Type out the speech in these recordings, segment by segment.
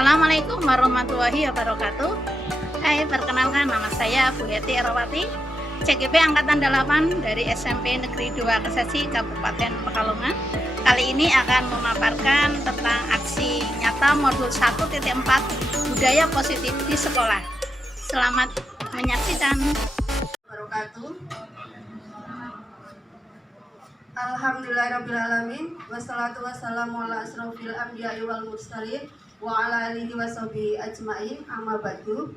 Assalamualaikum warahmatullahi wabarakatuh. Hai, perkenalkan nama saya Bu Heti Erawati, CGP Angkatan 8 dari SMP Negeri 2 Kesesi, Kabupaten Pekalongan. Kali ini akan memaparkan tentang aksi nyata modul 1.4 budaya positif di sekolah. Selamat menyaksikan. Alhamdulillahirrabbilalamin. Wassalatu wassalamu ala asrofil anbiya'i wal mursalin wa ala alihi wa sahbihi ajma'in, amma ba'du.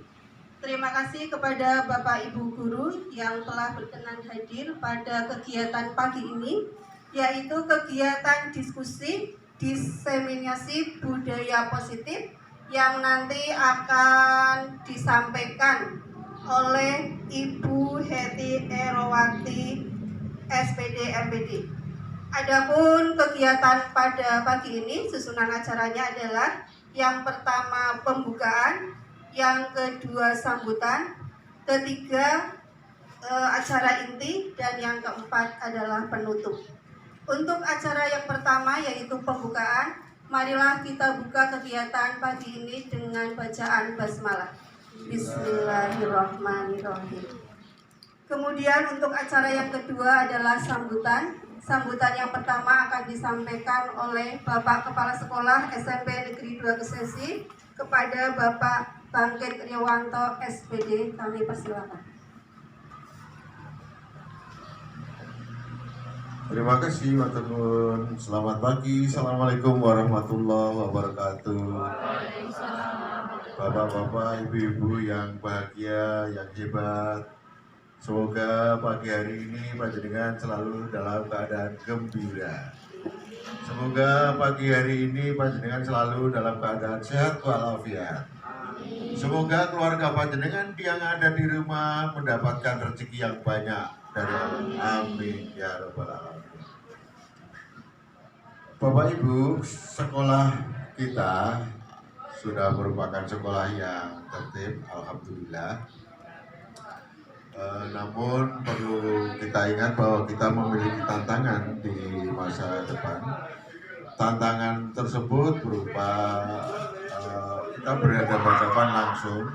Terima kasih kepada Bapak Ibu Guru yang telah berkenan hadir pada kegiatan pagi ini, yaitu kegiatan diskusi diseminasi budaya positif yang nanti akan disampaikan oleh Ibu Heti Erawati, SPD MPD. Adapun kegiatan pada pagi ini, susunan acaranya adalah yang pertama pembukaan, yang kedua sambutan, ketiga acara inti, dan yang keempat adalah penutup. Untuk acara yang pertama yaitu pembukaan, marilah kita buka kegiatan pagi ini dengan bacaan basmalah. Bismillahirrahmanirrahim. Kemudian untuk acara yang kedua adalah sambutan. Sambutan yang pertama akan disampaikan oleh Bapak Kepala Sekolah SMP Negeri 2 Kesesi kepada Bapak Bangkit Riawanto, SPD. Kami persilakan. Terima kasih, Maturnuwun. Selamat pagi. Assalamualaikum warahmatullahi wabarakatuh. Bapak-bapak, ibu-ibu yang bahagia, yang hebat. Semoga pagi hari ini panjenengan selalu dalam keadaan gembira. Semoga pagi hari ini panjenengan selalu dalam keadaan sehat walafiat. Semoga keluarga panjenengan yang ada di rumah mendapatkan rezeki yang banyak dari Allah. Amin ya rabbal alamin. Bapak Ibu, sekolah kita sudah merupakan sekolah yang tertib, alhamdulillah. Namun perlu kita ingat bahwa kita memiliki tantangan di masa depan. Tantangan tersebut berupa kita berhadapan-hadapan langsung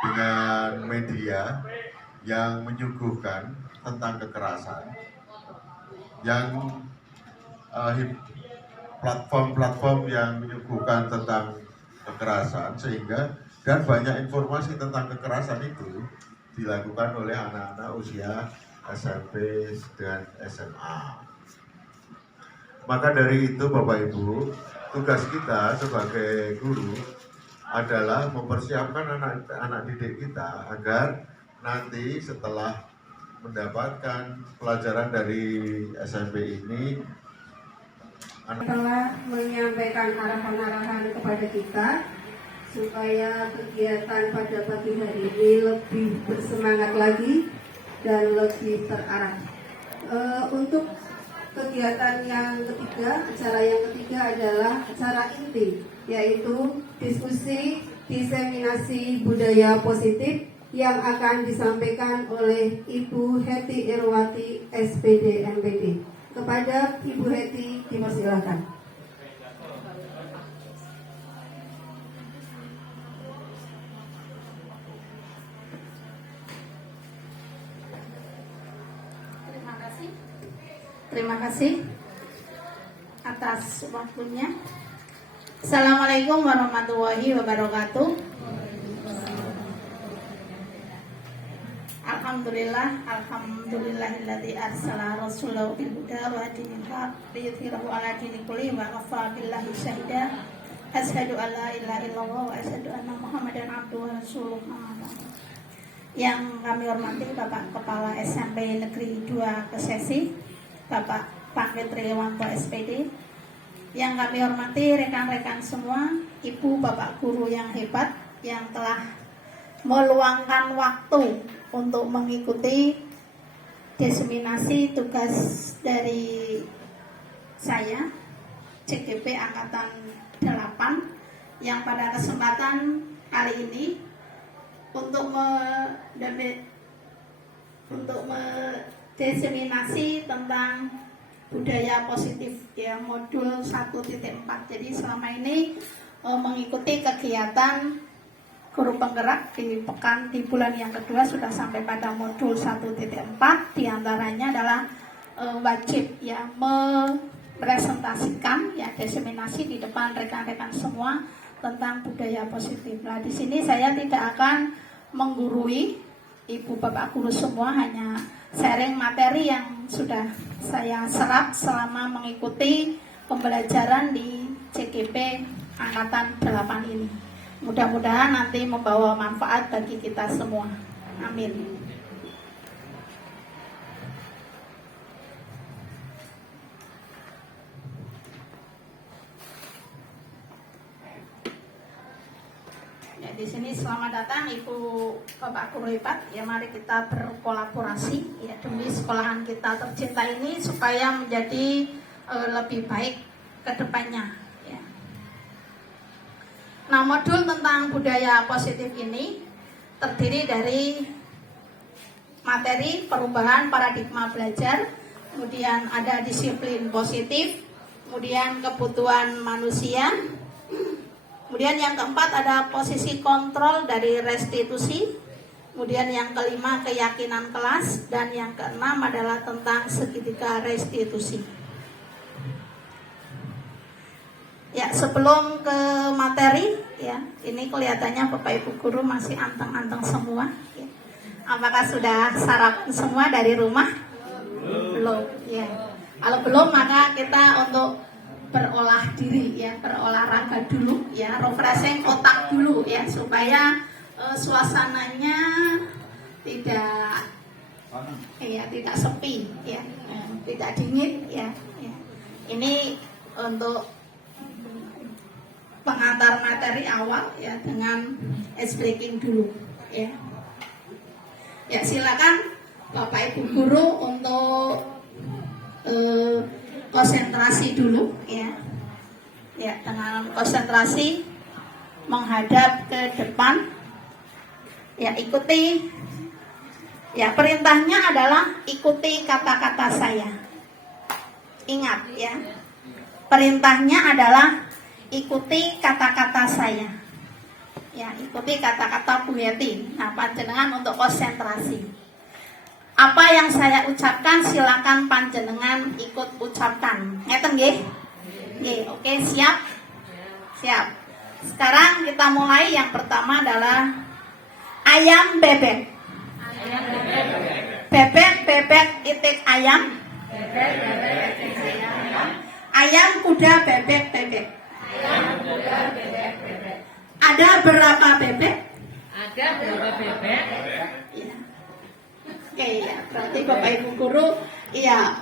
dengan media yang menyuguhkan tentang kekerasan, yang platform-platform yang menyuguhkan tentang kekerasan, sehingga dan banyak informasi tentang kekerasan itu dilakukan oleh anak-anak usia SMP dan SMA. Maka dari itu Bapak Ibu, tugas kita sebagai guru adalah mempersiapkan anak-anak didik kita agar nanti setelah mendapatkan pelajaran dari SMP ini telah menyampaikan arahan-arahan kepada kita supaya kegiatan pada pagi hari ini lebih bersemangat lagi dan lebih terarah. Untuk kegiatan yang ketiga, acara yang ketiga adalah acara inti, yaitu diskusi diseminasi budaya positif yang akan disampaikan oleh Ibu Heti Erawati, SPD MPD. Kepada Ibu Heti dipersilakan. Terima kasih atas waktunya. Assalamualaikum warahmatullahi wabarakatuh. Alhamdulillahilladzi arsala rasulahu bil huda wa dinil haq liyudhhirahu 'ala dini kulli wa kafa billahi syahida. Asyhadu an la ilaha illallah wa asyhadu anna Muhammadan abduhu wa rasuluh. Yang kami hormati Bapak Kepala SMP Negeri 2 Kesesi, Bapak Bangkit Riawanto, SPD. Yang kami hormati rekan-rekan semua, ibu bapak guru yang hebat yang telah meluangkan waktu untuk mengikuti diseminasi tugas dari saya, CGP Angkatan 8, yang pada kesempatan kali ini untuk mendiseminasi tentang budaya positif ya, modul 1.4. Jadi selama ini mengikuti kegiatan guru penggerak di pekan di bulan yang kedua sudah sampai pada modul 1.4. Diantaranya adalah wajib ya presentasikan ya diseminasi di depan rekan-rekan semua tentang budaya positif. Nah, di sini saya tidak akan menggurui ibu bapak guru semua, hanya sharing materi yang sudah saya serap selama mengikuti pembelajaran di CGP angkatan 8 ini. Mudah-mudahan nanti membawa manfaat bagi kita semua. Amin. Ya, di sini selamat datang Ibu Bapak Guru hebat. Ya, mari kita berkolaborasi ya demi sekolahan kita tercinta ini supaya menjadi lebih baik ke depannya ya. Nah, modul tentang budaya positif ini terdiri dari materi perubahan paradigma belajar, kemudian ada disiplin positif, kemudian kebutuhan manusia. Kemudian yang keempat ada posisi kontrol dari restitusi. Kemudian yang kelima keyakinan kelas. Dan yang keenam adalah tentang segitiga restitusi. Ya, sebelum ke materi ya, ini kelihatannya Bapak Ibu guru masih anteng-anteng semua ya. Apakah sudah sarapan semua dari rumah? Belum ya. Kalau belum maka kita untuk berolah diri ya, berolahraga dulu ya, refreshing otak dulu ya, supaya suasananya tidak sepi ya, tidak dingin ya. Ini untuk pengantar materi awal ya, dengan ice breaking dulu ya. Ya, silakan Bapak Ibu guru untuk konsentrasi dulu ya. Ya, dengan konsentrasi menghadap ke depan. Ya, ikuti. Ya, perintahnya adalah ikuti kata-kata saya. Ingat ya. Perintahnya adalah ikuti kata-kata saya. Ya, ikuti kata-kata Bu Yeti. Nah, panjenengan untuk konsentrasi. Apa yang saya ucapkan silakan panjenengan ikut ucapkan. Ngeten nggih? Nggih, oke, siap? Siap. Sekarang kita mulai. Yang pertama adalah ayam bebek. Ayam bebek. Bebek bebek itik ayam. Bebek bebek itik ayam. Ayam kuda bebek bebek. Ayam kuda bebek bebek. Ada berapa bebek? Ada berapa bebek? Iya. Oke ya, berarti Bapak Ibu guru ya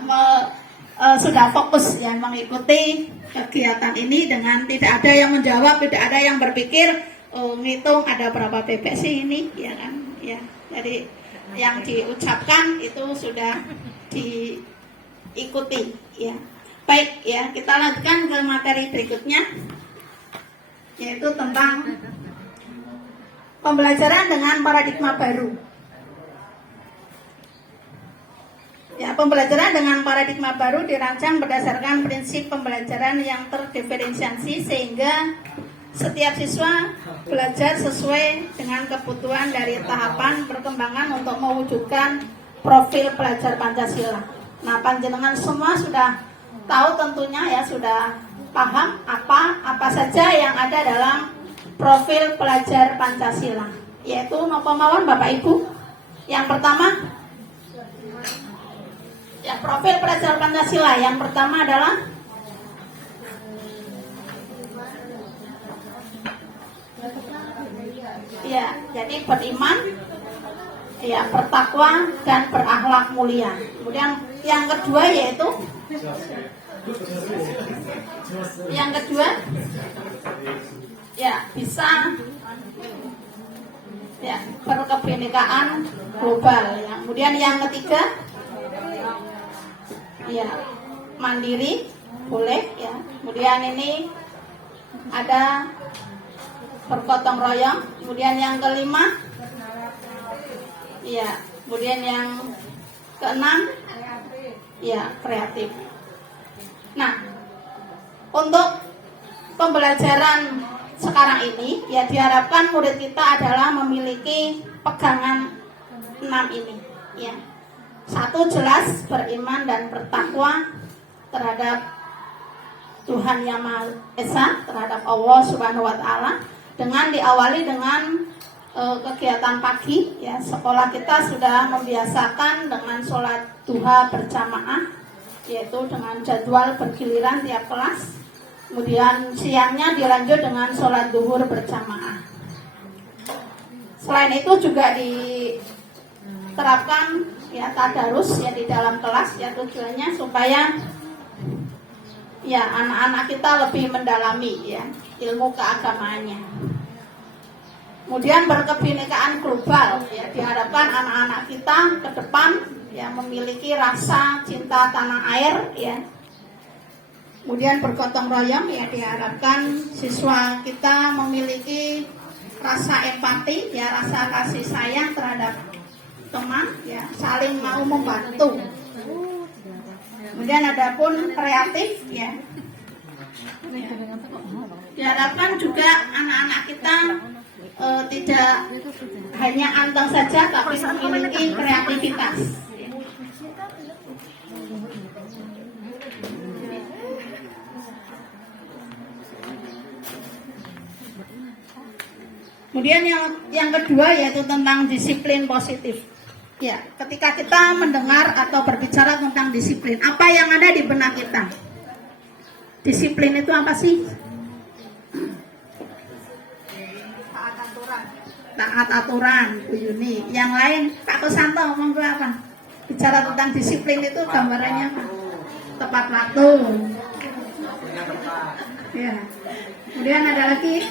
sudah fokus ya mengikuti kegiatan ini dengan tidak ada yang menjawab, tidak ada yang berpikir ngitung ada berapa bebek sih ini ya kan ya. Jadi yang diucapkan itu sudah diikuti ya. Baik ya, kita lanjutkan ke materi berikutnya, yaitu tentang pembelajaran dengan paradigma baru. Ya, pembelajaran dengan paradigma baru dirancang berdasarkan prinsip pembelajaran yang terdiferensiasi sehingga setiap siswa belajar sesuai dengan kebutuhan dari tahapan perkembangan untuk mewujudkan profil pelajar Pancasila. Nah, panjenengan semua sudah tahu tentunya ya, sudah paham apa saja yang ada dalam profil pelajar Pancasila. Yaitu napa mawon Bapak Ibu? Yang pertama ya, profil pelajar Pancasila yang pertama adalah ya, jadi beriman, ya, bertakwa dan berakhlak mulia. Kemudian yang kedua yaitu ya, bisa ya, berkebinekaan global ya. Kemudian yang ketiga ya, mandiri boleh ya. Kemudian ini ada bergotong royong. Kemudian yang kelima ya, kemudian yang keenam ya, kreatif. Nah, untuk pembelajaran sekarang ini, ya diharapkan murid kita adalah memiliki pegangan 6 ini, ya. Satu, jelas beriman dan bertakwa terhadap Tuhan Yang Maha Esa, terhadap Allah Subhanahu wa taala, dengan diawali dengan kegiatan pagi, ya. Sekolah kita sudah membiasakan dengan sholat duha berjamaah, yaitu dengan jadwal bergiliran tiap kelas. Kemudian siangnya dilanjut dengan sholat duhur berjamaah. Selain itu juga diterapkan ya tadarus ya di dalam kelas, ya tujuannya supaya ya anak-anak kita lebih mendalami ya ilmu keagamaannya. Kemudian berkebinekaan global, ya diharapkan anak-anak kita ke depan ya memiliki rasa cinta tanah air, ya. Kemudian bergotong royong, ya diharapkan siswa kita memiliki rasa empati, ya rasa kasih sayang terhadap teman, ya saling mau membantu. Kemudian ada pun kreatif, ya. Diharapkan juga anak-anak kita tidak hanya anteng saja, tapi memiliki kreativitas. Kemudian yang kedua yaitu tentang disiplin positif. Ya, ketika kita mendengar atau berbicara tentang disiplin, apa yang ada di benak kita? Disiplin itu apa sih? Taat aturan, Bu Yuni. Yang lain, Pak Kusanto ngomong apa? Bicara tentang disiplin itu gambarannya apa? Tepat waktu. Ya. Kemudian ada lagi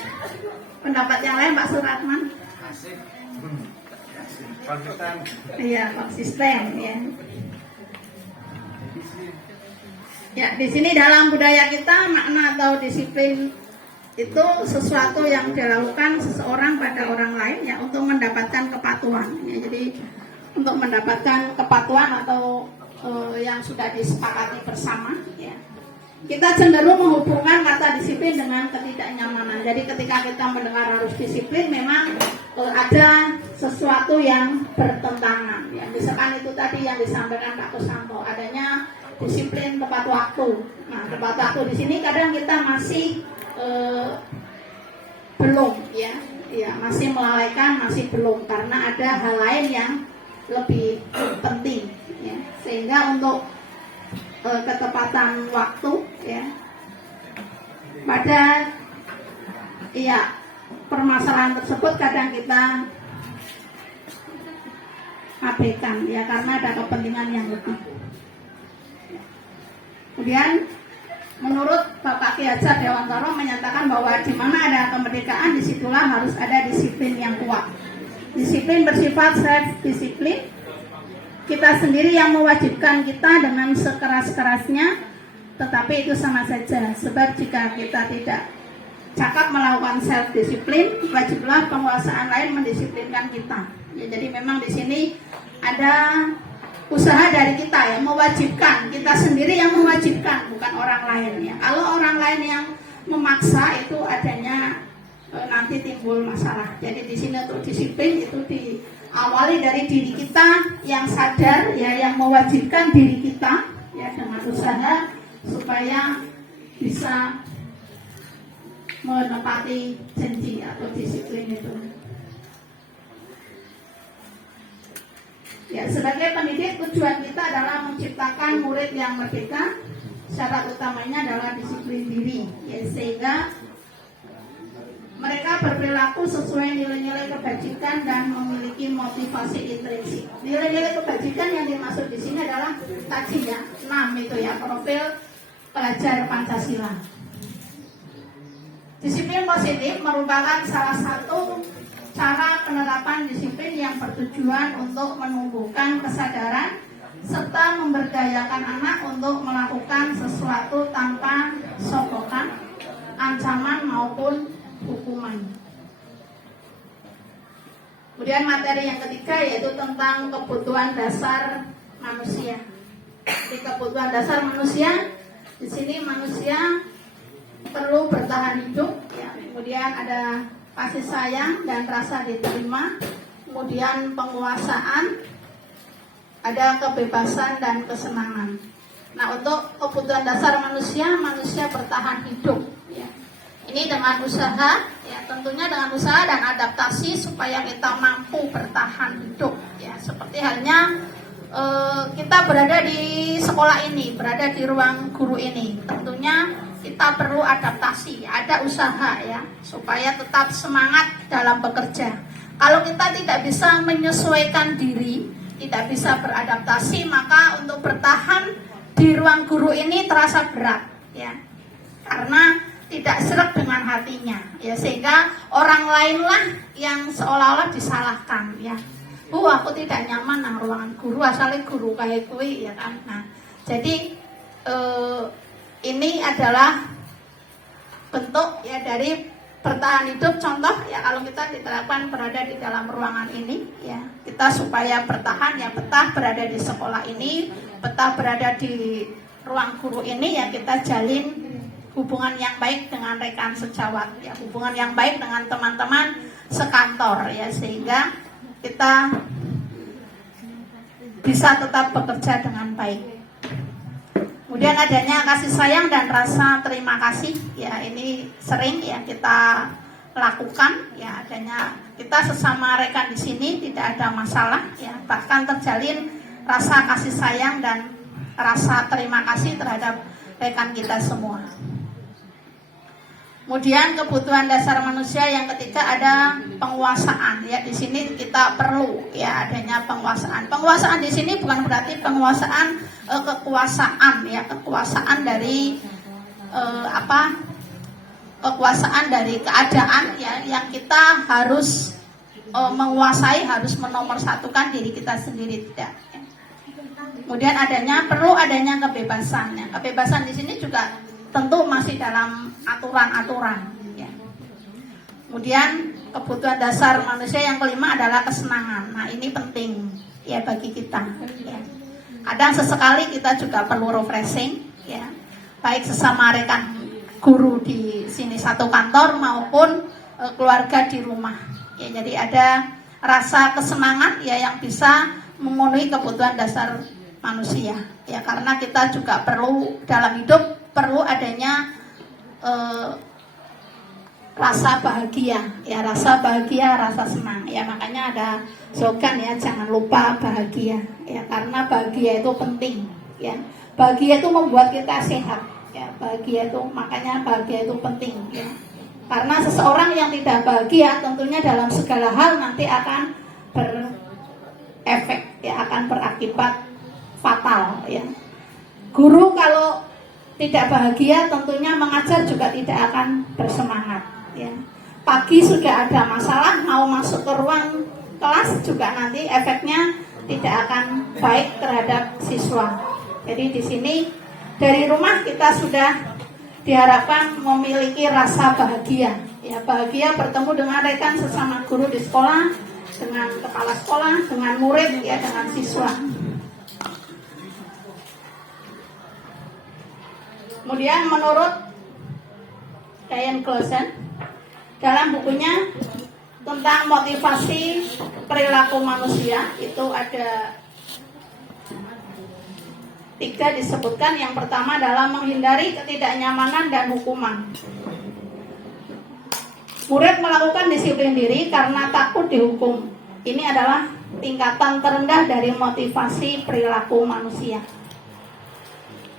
pendapat yang lain, Pak Suratman. Konsisten. Iya, konsisten ya. Ya, di sini dalam budaya kita makna atau disiplin itu sesuatu yang dilakukan seseorang pada orang lain ya untuk mendapatkan kepatuhan. Ya, jadi untuk mendapatkan kepatuhan atau yang sudah disepakati bersama ya. Kita cenderung menghubungkan kata disiplin dengan ketidaknyamanan. Jadi ketika kita mendengar harus disiplin, memang ada sesuatu yang bertentangan. Ya, misalkan itu tadi yang disampaikan Pak Kusanto, adanya disiplin tepat waktu. Nah, tepat waktu di sini kadang kita masih belum, ya masih melalaikan, masih belum karena ada hal lain yang lebih penting. Ya, sehingga untuk ketepatan waktu ya pada permasalahan tersebut kadang kita abaikan ya karena ada kepentingan yang lebih. Kemudian menurut Bapak Ki Hajar Dewantara menyatakan bahwa di mana ada kemerdekaan disitulah harus ada disiplin yang kuat. Disiplin bersifat self disiplin. Kita sendiri yang mewajibkan kita dengan sekeras-kerasnya, tetapi itu sama saja. Sebab jika kita tidak cakap melakukan self disiplin, wajiblah penguasaan lain mendisiplinkan kita. Ya, jadi memang di sini ada usaha dari kita ya, mewajibkan. Kita sendiri yang mewajibkan, bukan orang lain ya. Kalau orang lain yang memaksa itu adanya nanti timbul masalah. Jadi di sini untuk disiplin itu diawali dari diri kita yang sadar ya, yang mewajibkan diri kita ya dengan usaha supaya bisa menepati janji atau disiplin itu. Ya, sebagai pendidik tujuan kita adalah menciptakan murid yang merdeka. Syarat utamanya adalah disiplin diri ya, sehingga mereka berperilaku sesuai nilai-nilai kebajikan dan memiliki motivasi intrinsik. Nilai-nilai kebajikan yang dimaksud di sini adalah tadi ya, 6 itu ya, profil pelajar Pancasila. Disiplin positif merupakan salah satu cara penerapan disiplin yang bertujuan untuk menumbuhkan kesadaran serta memberdayakan anak untuk melakukan sesuatu tanpa sokokan, ancaman maupun hukuman. Kemudian materi yang ketiga yaitu tentang kebutuhan dasar manusia. Di kebutuhan dasar manusia, di sini manusia perlu bertahan hidup, ya, kemudian ada kasih sayang dan rasa diterima, kemudian penguasaan, ada kebebasan dan kesenangan. Nah, untuk kebutuhan dasar manusia, manusia bertahan hidup. Ya. Ini dengan usaha, ya tentunya dengan usaha dan adaptasi supaya kita mampu bertahan hidup. Ya, seperti halnya kita berada di sekolah ini, berada di ruang guru ini, tentunya kita perlu adaptasi, ada usaha ya, supaya tetap semangat dalam bekerja. Kalau kita tidak bisa menyesuaikan diri, tidak bisa beradaptasi, maka untuk bertahan di ruang guru ini terasa berat ya, karena tidak seret dengan hatinya ya, sehingga orang lainlah yang seolah-olah disalahkan ya. Aku tidak nyaman nang ruangan guru, asalnya guru kayak kui ya kan. Nah, jadi ini adalah bentuk ya dari bertahan hidup. Contoh ya, kalau kita diterapkan berada di dalam ruangan ini ya, kita supaya bertahan ya, betah berada di sekolah ini, betah berada di ruang guru ini ya, kita jalin hubungan yang baik dengan rekan sejawat ya, hubungan yang baik dengan teman-teman sekantor ya, sehingga kita bisa tetap bekerja dengan baik. Kemudian adanya kasih sayang dan rasa terima kasih ya, ini sering ya kita lakukan ya, adanya kita sesama rekan di sini tidak ada masalah ya, bahkan terjalin rasa kasih sayang dan rasa terima kasih terhadap rekan kita semua. Kemudian kebutuhan dasar manusia yang ketiga ada penguasaan ya, di sini kita perlu ya adanya penguasaan. Penguasaan di sini bukan berarti penguasaan kekuasaan ya, kekuasaan dari kekuasaan dari keadaan ya, yang kita harus menguasai, harus menomorsatukan diri kita sendiri, tidak. Kemudian perlu adanya kebebasan ya. Kebebasan di sini juga tentu masih dalam aturan-aturan ya. Kemudian kebutuhan dasar manusia yang kelima adalah kesenangan. Nah, ini penting ya bagi kita ya. Kadang sesekali kita juga perlu refreshing ya, baik sesama rekan guru di sini satu kantor maupun keluarga di rumah ya. Jadi ada rasa kesenangan ya yang bisa memenuhi kebutuhan dasar manusia ya, karena kita juga perlu dalam hidup perlu adanya rasa bahagia ya, rasa bahagia, rasa senang ya. Makanya ada slogan ya, jangan lupa bahagia ya, karena bahagia itu penting ya. Bahagia itu membuat kita sehat ya, bahagia itu, makanya bahagia itu penting ya. Karena seseorang yang tidak bahagia tentunya dalam segala hal nanti akan berefek ya, akan berakibat fatal ya. Guru kalau tidak bahagia tentunya mengajar juga tidak akan bersemangat ya. Pagi sudah ada masalah, mau masuk ke ruang kelas juga nanti efeknya tidak akan baik terhadap siswa. Jadi di sini dari rumah kita sudah diharapkan memiliki rasa bahagia ya, bahagia bertemu dengan rekan sesama guru di sekolah, dengan kepala sekolah, dengan murid ya, dengan siswa. Kemudian menurut Diane Clausen dalam bukunya tentang motivasi perilaku manusia itu ada 3 disebutkan. Yang pertama adalah menghindari ketidaknyamanan dan hukuman. Murid melakukan disiplin diri karena takut dihukum. Ini adalah tingkatan terendah dari motivasi perilaku manusia.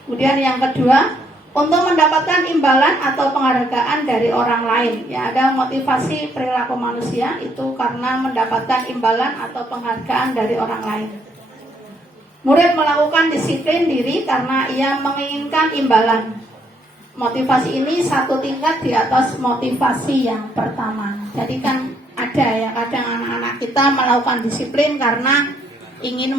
Kemudian yang kedua, untuk mendapatkan imbalan atau penghargaan dari orang lain. Ya, ada motivasi perilaku manusia itu karena mendapatkan imbalan atau penghargaan dari orang lain. Murid melakukan disiplin diri karena ia menginginkan imbalan. Motivasi ini satu tingkat di atas motivasi yang pertama. Jadi kan ada ya, kadang anak-anak kita melakukan disiplin karena ingin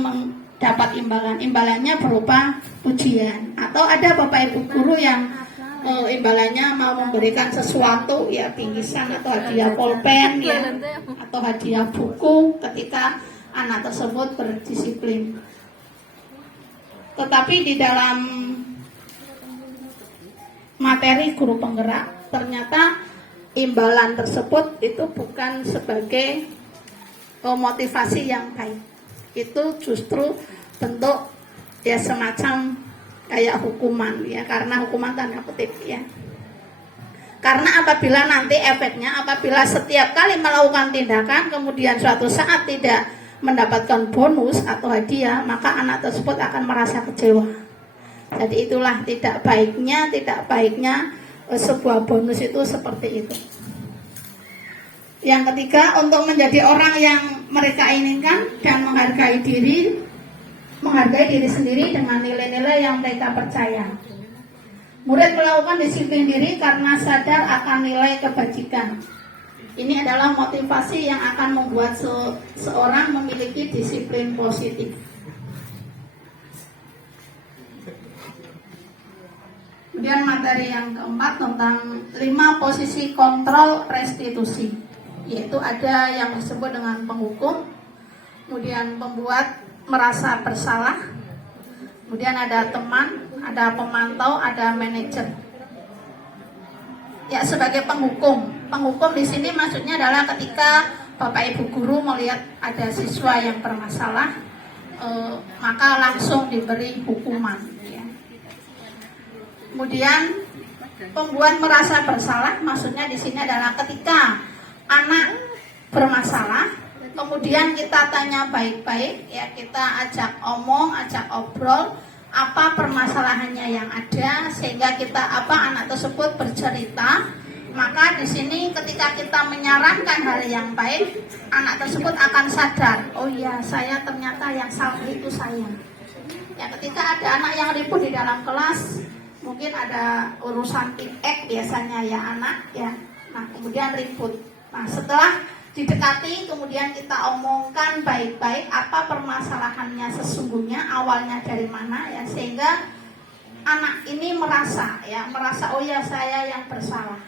dapat imbalan. Imbalannya berupa ujian, atau ada bapak ibu guru yang imbalannya mau memberikan sesuatu ya, bingkisan atau hadiah pulpen ya, atau hadiah buku ketika anak tersebut berdisiplin. Tetapi di dalam materi guru penggerak ternyata imbalan tersebut itu bukan sebagai motivasi yang baik. Itu justru bentuk ya semacam kayak hukuman ya, karena hukuman tanda kutip ya. Karena apabila nanti efeknya, apabila setiap kali melakukan tindakan kemudian suatu saat tidak mendapatkan bonus atau hadiah, maka anak tersebut akan merasa kecewa. Jadi itulah tidak baiknya sebuah bonus itu seperti itu. Yang ketiga, untuk menjadi orang yang mereka inginkan dan menghargai diri sendiri dengan nilai-nilai yang mereka percaya. Murid melakukan disiplin diri karena sadar akan nilai kebajikan. Ini adalah motivasi yang akan membuat seorang memiliki disiplin positif. Kemudian materi yang keempat tentang 5 posisi kontrol restitusi, yaitu ada yang disebut dengan penghukum, kemudian pembuat merasa bersalah, kemudian ada teman, ada pemantau, ada manajer. Ya, sebagai penghukum di sini maksudnya adalah ketika Bapak Ibu guru melihat ada siswa yang bermasalah, maka langsung diberi hukuman. Ya. Kemudian pembuat merasa bersalah maksudnya di sini adalah ketika anak bermasalah, kemudian kita tanya baik-baik, ya kita ajak omong, ajak obrol apa permasalahannya yang ada sehingga anak tersebut bercerita. Maka di sini ketika kita menyarankan hal yang baik, anak tersebut akan sadar, oh iya saya ternyata yang salah itu saya. Ya, ketika ada anak yang ribut di dalam kelas, mungkin ada urusan tipek biasanya ya anak ya. Nah, kemudian ribut. Nah, setelah didekati kemudian kita omongkan baik-baik apa permasalahannya sesungguhnya, awalnya dari mana ya, sehingga anak ini merasa oh ya saya yang bersalah.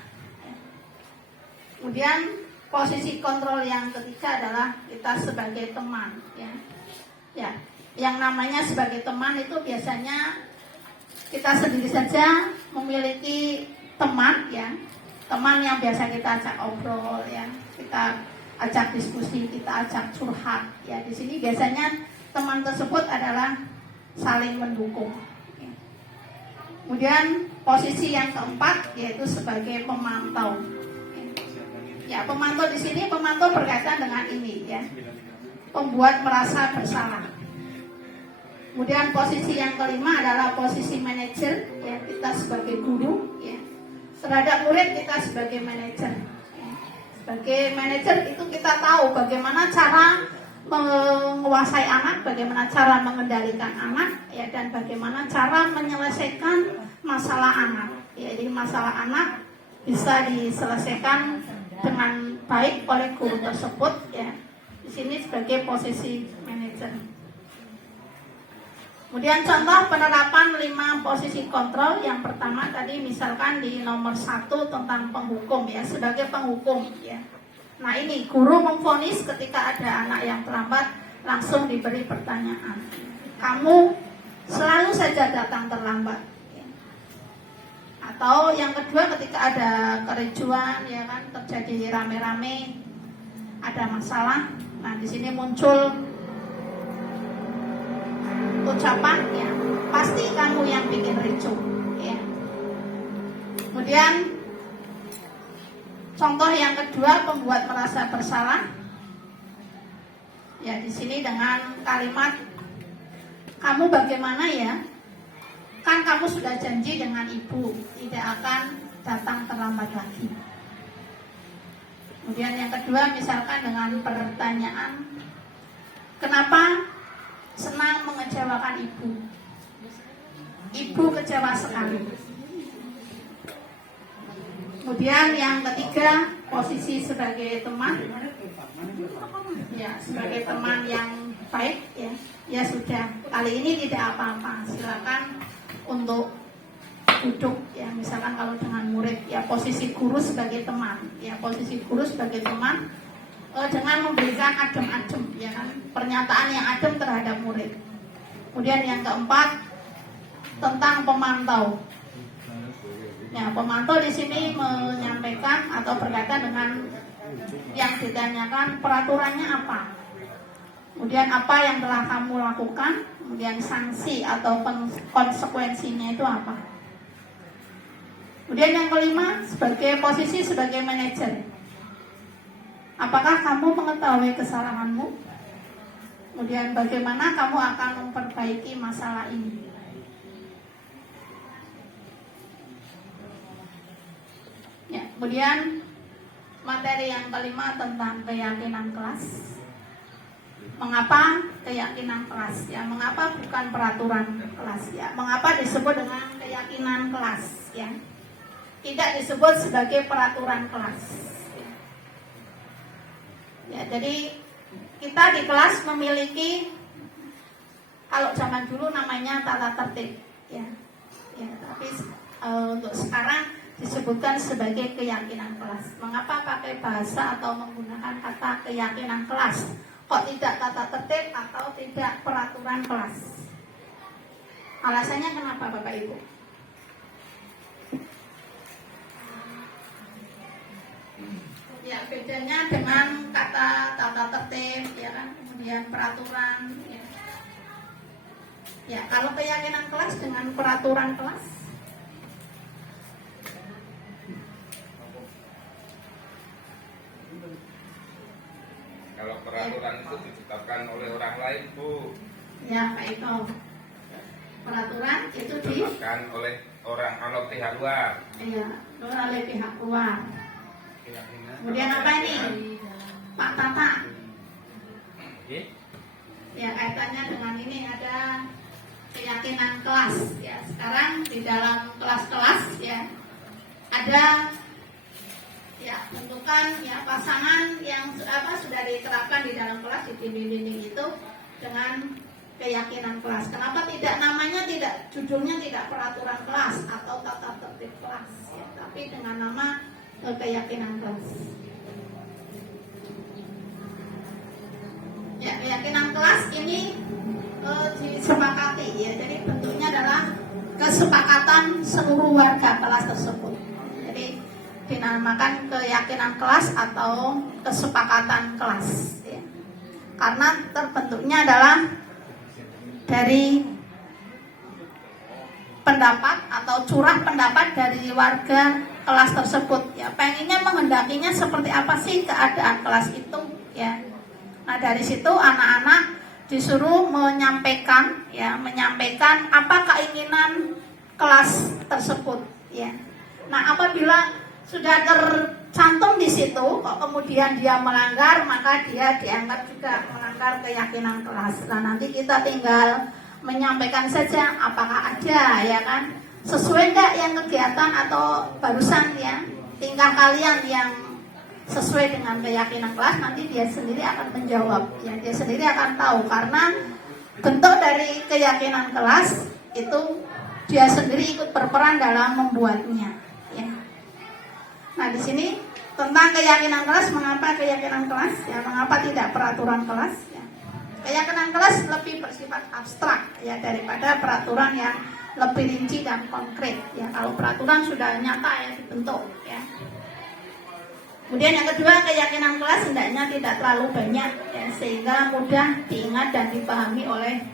Kemudian posisi kontrol yang ketiga adalah kita sebagai teman ya. Ya, yang namanya sebagai teman itu biasanya kita sendiri saja memiliki teman ya. Teman yang biasa kita ajak obrol ya, kita ajak diskusi, kita ajak curhat ya. Di sini biasanya teman tersebut adalah saling mendukung ya. Kemudian posisi yang keempat yaitu sebagai pemantau ya. Pemantau di sini berkaitan dengan ini ya, pembuat merasa bersalah. Kemudian posisi yang kelima adalah posisi manajer ya, kita sebagai guru ya, terhadap murid kita sebagai manajer. Sebagai manajer itu kita tahu bagaimana cara menguasai anak, bagaimana cara mengendalikan anak, ya, dan bagaimana cara menyelesaikan masalah anak. Ya, jadi masalah anak bisa diselesaikan dengan baik oleh guru tersebut. Ya, di sini sebagai posisi manajer. Kemudian contoh penerapan 5 posisi kontrol. Yang pertama tadi misalkan di nomor 1 tentang penghukum ya, sebagai penghukum ya. Nah ini guru memvonis ketika ada anak yang terlambat, langsung diberi pertanyaan, kamu selalu saja datang terlambat ya. Atau yang kedua ketika ada kericuan ya kan, terjadi rame-rame, ada masalah. Nah di sini muncul ucapan ya, pasti kamu yang bikin ricuh ya. Kemudian contoh yang kedua, pembuat merasa bersalah ya, di sini dengan kalimat, kamu bagaimana ya, kan kamu sudah janji dengan ibu tidak akan datang terlambat lagi. Kemudian yang kedua misalkan dengan pertanyaan, kenapa senang mengecewakan ibu? Ibu kecewa sekali. Kemudian yang ketiga, posisi sebagai teman. Ya, sebagai teman yang baik ya. Ya sudah, kali ini tidak apa-apa. Silakan untuk duduk ya. Misalkan kalau dengan murid ya, posisi guru sebagai teman. Ya, posisi guru sebagai teman. Dengan memberikan adem-adem ya kan, pernyataan yang adem terhadap murid. Kemudian yang keempat tentang pemantau. Ya, pemantau di sini menyampaikan atau berkaitan dengan yang ditanyakan peraturannya apa. Kemudian apa yang telah kamu lakukan, kemudian sanksi atau konsekuensinya itu apa. Kemudian yang kelima, sebagai posisi sebagai manajer. Apakah kamu mengetahui kesalahanmu? Kemudian bagaimana kamu akan memperbaiki masalah ini? Ya, kemudian materi yang kelima tentang keyakinan kelas. Mengapa keyakinan kelas? Ya, mengapa bukan peraturan kelas? Ya, mengapa disebut dengan keyakinan kelas? Ya, tidak disebut sebagai peraturan kelas. Ya, jadi kita di kelas memiliki, kalau zaman dulu namanya tata tertib. Ya, tapi untuk sekarang disebutkan sebagai keyakinan kelas. Mengapa pakai bahasa atau menggunakan kata keyakinan kelas? Kok tidak tata tertib atau tidak peraturan kelas? Alasannya kenapa Bapak Ibu? Ya, bedanya dengan kata tata tertib, ya kan, kemudian peraturan. Ya, kalau keyakinan kelas dengan peraturan kelas. Kalau peraturan itu ditetapkan oleh orang lain, Bu. Ya, Pak Ito. Peraturan itu ditetapkan oleh orang atau pihak luar. Iya, oleh pihak luar. Kemudian apa ini? Pak Tata. Ya, kaitannya dengan ini ada keyakinan kelas. Ya, sekarang di dalam kelas-kelas ya ada ya bentukan ya pasangan yang sudah diterapkan di dalam kelas di dinding-dinding itu dengan keyakinan kelas. Kenapa tidak namanya judulnya tidak peraturan kelas atau tata tertib kelas ya, tapi dengan nama keyakinan kelas. Ya, keyakinan kelas ini disepakati ya. Jadi bentuknya adalah kesepakatan seluruh warga kelas tersebut. Jadi dinamakan keyakinan kelas atau kesepakatan kelas ya. Karena terbentuknya adalah dari pendapat atau curah pendapat dari warga kelas tersebut ya, pengennya menghendakinya seperti apa sih keadaan kelas itu ya. Nah, dari situ anak-anak disuruh menyampaikan apa keinginan kelas tersebut ya. Nah, apabila sudah tercantum di situ kok kemudian dia melanggar, maka dia dianggap juga melanggar keyakinan kelas. Nah, nanti kita tinggal menyampaikan saja apakah ada ya kan sesuai enggak yang kegiatan atau barusan ya tingkah kalian yang sesuai dengan keyakinan kelas. Nanti dia sendiri akan menjawab ya, dia sendiri akan tahu karena bentuk dari keyakinan kelas itu dia sendiri ikut berperan dalam membuatnya ya. Nah, di sini tentang keyakinan kelas, mengapa keyakinan kelas ya, mengapa tidak peraturan kelas ya. Keyakinan kelas lebih bersifat abstrak ya daripada peraturan yang lebih rinci dan konkret ya. Kalau peraturan sudah nyata ya dibentuk ya. Kemudian yang kedua, keyakinan kelas hendaknya tidak terlalu banyak ya, sehingga mudah diingat dan dipahami oleh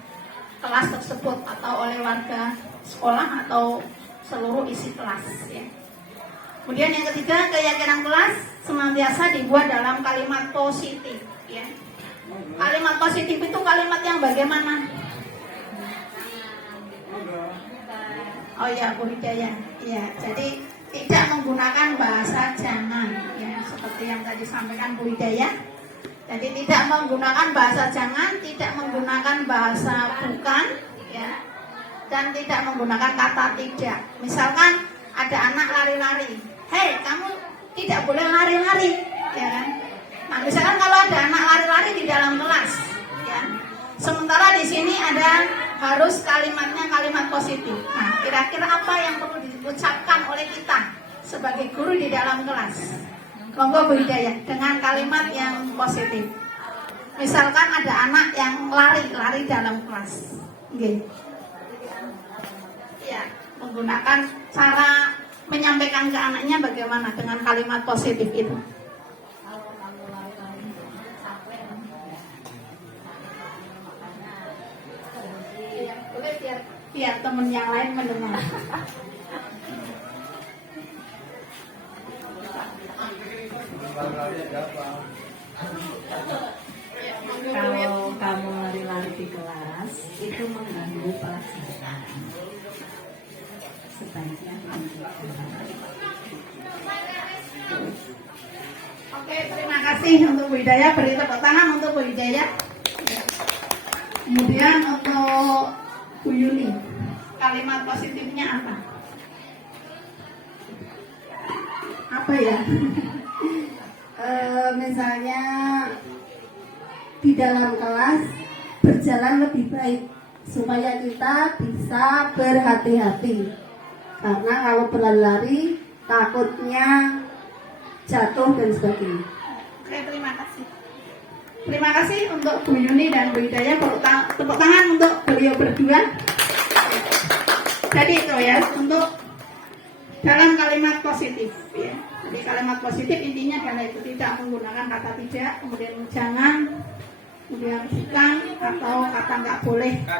kelas tersebut atau oleh warga sekolah atau seluruh isi kelas ya. Kemudian yang ketiga, keyakinan kelas senantiasa dibuat dalam kalimat positif ya. Kalimat positif itu kalimat yang bagaimana? Oh ya, Bu Hidayah. Ya, jadi tidak menggunakan bahasa jangan ya, seperti yang tadi sampaikan Bu Hidayah. Jadi tidak menggunakan bahasa jangan, tidak menggunakan bahasa bukan ya, dan tidak menggunakan kata tidak. Misalkan ada anak lari-lari, hei kamu tidak boleh lari-lari ya kan. Nah, misalkan kalau ada anak lari-lari di dalam kelas ya, sementara di sini ada harus kalimatnya kalimat positif. Nah, kira-kira apa yang perlu diucapkan oleh kita sebagai guru di dalam kelas? Monggo Bu Hidayah dengan kalimat yang positif. Misalkan ada anak yang lari dalam kelas. Okay. Ya, menggunakan cara menyampaikan ke anaknya bagaimana dengan kalimat positif itu? Iya, boleh biar teman yang lain mendengar. Kalau kamu lari-lari di kelas itu mengganggu pelajaran, sebaiknya Oke, terima kasih untuk Bu Hidayah. Beri tepuk tangan untuk Bu Hidayah. Kemudian untuk Bu Yuni, kalimat positifnya apa? Apa ya? Misalnya di dalam kelas berjalan lebih baik supaya kita bisa berhati-hati, karena kalau berlari takutnya jatuh dan sebagainya. Oke, terima kasih. Terima kasih untuk Bu Yuni dan Bu Hidayah. Tepuk tangan untuk beliau berdua. Jadi itu ya, untuk dalam kalimat positif ya. Jadi kalimat positif intinya adalah itu, tidak menggunakan kata tidak, kemudian jangan, kemudian bukan, atau kata nggak boleh ya.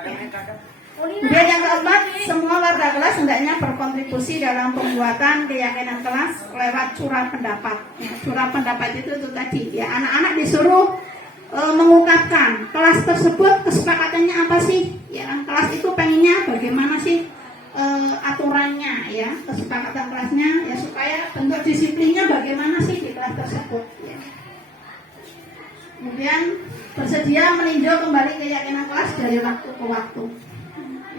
Kemudian yang keempat, semua warga kelas hendaknya berkontribusi dalam pembuatan keyakinan kelas lewat curah pendapat ya. Curah pendapat itu tadi ya, anak-anak disuruh mengungkapkan kelas tersebut kesepakatannya apa sih ya, kelas itu pengennya bagaimana sih aturannya ya, kesepakatan kelasnya ya, supaya bentuk disiplinnya bagaimana sih di kelas tersebut ya. Kemudian bersedia meninjau kembali keyakinan kelas dari waktu ke waktu.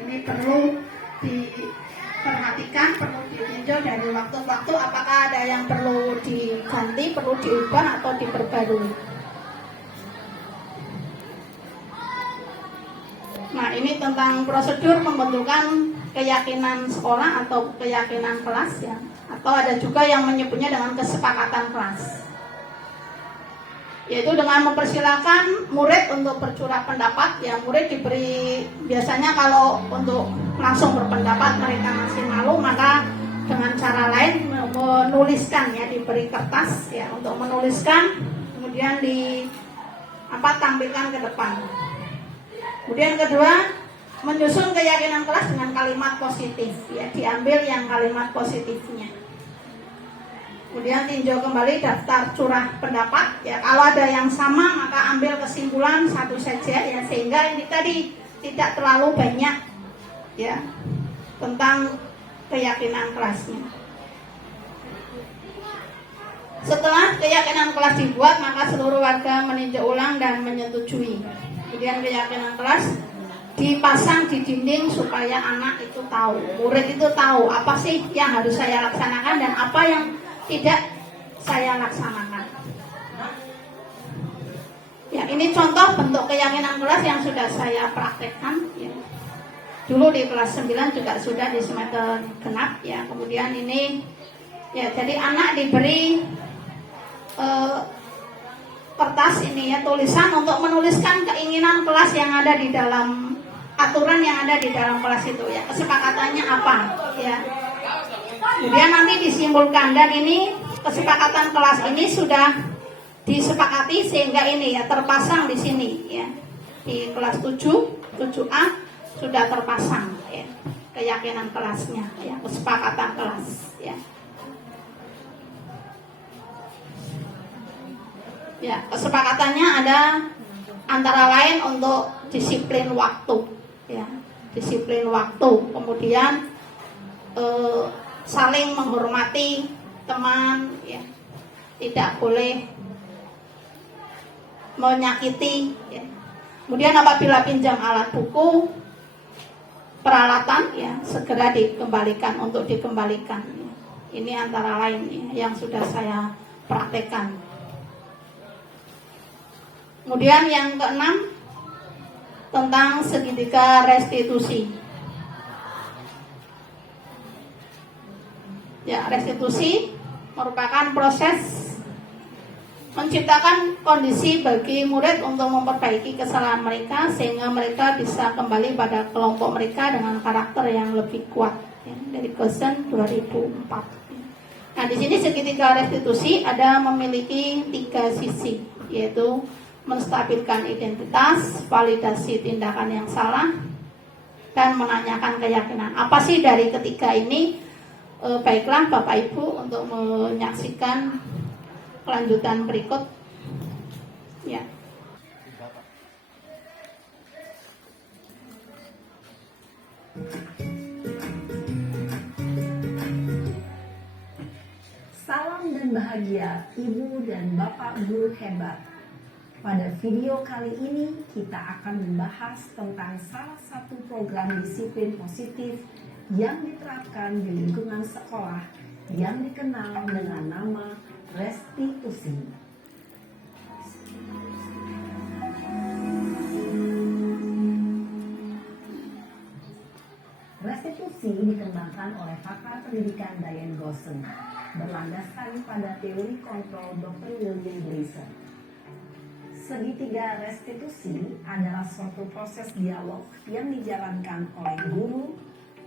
Ini perlu diperhatikan, perlu ditinjau dari waktu ke waktu, apakah ada yang perlu diganti, perlu diubah atau diperbarui. Nah, ini tentang prosedur pembentukan keyakinan sekolah atau keyakinan kelas ya, atau ada juga yang menyebutnya dengan kesepakatan kelas, yaitu dengan mempersilahkan murid untuk bercurah pendapat ya. Murid diberi, biasanya kalau untuk langsung berpendapat mereka masih malu, maka dengan cara lain menuliskan ya, diberi kertas ya untuk menuliskan, kemudian tampilkan ke depan. Kemudian kedua, menyusun keyakinan kelas dengan kalimat positif ya, diambil yang kalimat positifnya. Kemudian tinjau kembali daftar curah pendapat ya, kalau ada yang sama maka ambil kesimpulan satu saja ya, sehingga ini tadi tidak terlalu banyak ya tentang keyakinan kelasnya. Setelah keyakinan kelas dibuat, maka seluruh warga meninjau ulang dan menyetujui. Kemudian keyakinan kelas dipasang di dinding supaya anak itu tahu, murid itu tahu apa sih yang harus saya laksanakan dan apa yang tidak saya laksanakan. Ya, ini contoh bentuk keyakinan kelas yang sudah saya praktekkan ya. Dulu di kelas 9 juga sudah di semester genap ya. Kemudian ini ya, jadi anak diberi kertas ini ya, tulisan untuk menuliskan keinginan kelas yang ada di dalam aturan yang ada di dalam kelas itu ya, kesepakatannya apa ya. Kemudian nanti disimpulkan, dan ini kesepakatan kelas ini sudah disepakati sehingga ini ya terpasang di sini ya, di kelas 7A sudah terpasang ya keyakinan kelasnya ya, kesepakatan kelas ya. Ya, kesepakatannya ada antara lain untuk disiplin waktu ya, disiplin waktu, kemudian saling menghormati teman ya, tidak boleh menyakiti ya. Kemudian apabila pinjam alat buku, peralatan ya, segera dikembalikan, untuk dikembalikan ya. Ini antara lain ya, yang sudah saya praktekkan. Kemudian yang keenam, tentang segitiga restitusi. Ya, restitusi merupakan proses menciptakan kondisi bagi murid untuk memperbaiki kesalahan mereka sehingga mereka bisa kembali pada kelompok mereka dengan karakter yang lebih kuat ya, dari Gosen 2004. Nah, di sini segitiga restitusi ada memiliki 3 sisi, yaitu menstabilkan identitas, validasi tindakan yang salah, dan menanyakan keyakinan. Apa sih dari ketiga ini? Baiklah Bapak Ibu untuk menyaksikan kelanjutan berikut. Ya. Salam dan bahagia Ibu dan Bapak Guru hebat. Pada video kali ini kita akan membahas tentang salah satu program disiplin positif yang diterapkan di lingkungan sekolah yang dikenal dengan nama restitusi. Restitusi dikembangkan oleh pakar pendidikan Diane Gosson berlandaskan pada teori kontrol Dr. William Gleason. Segitiga restitusi adalah suatu proses dialog yang dijalankan oleh guru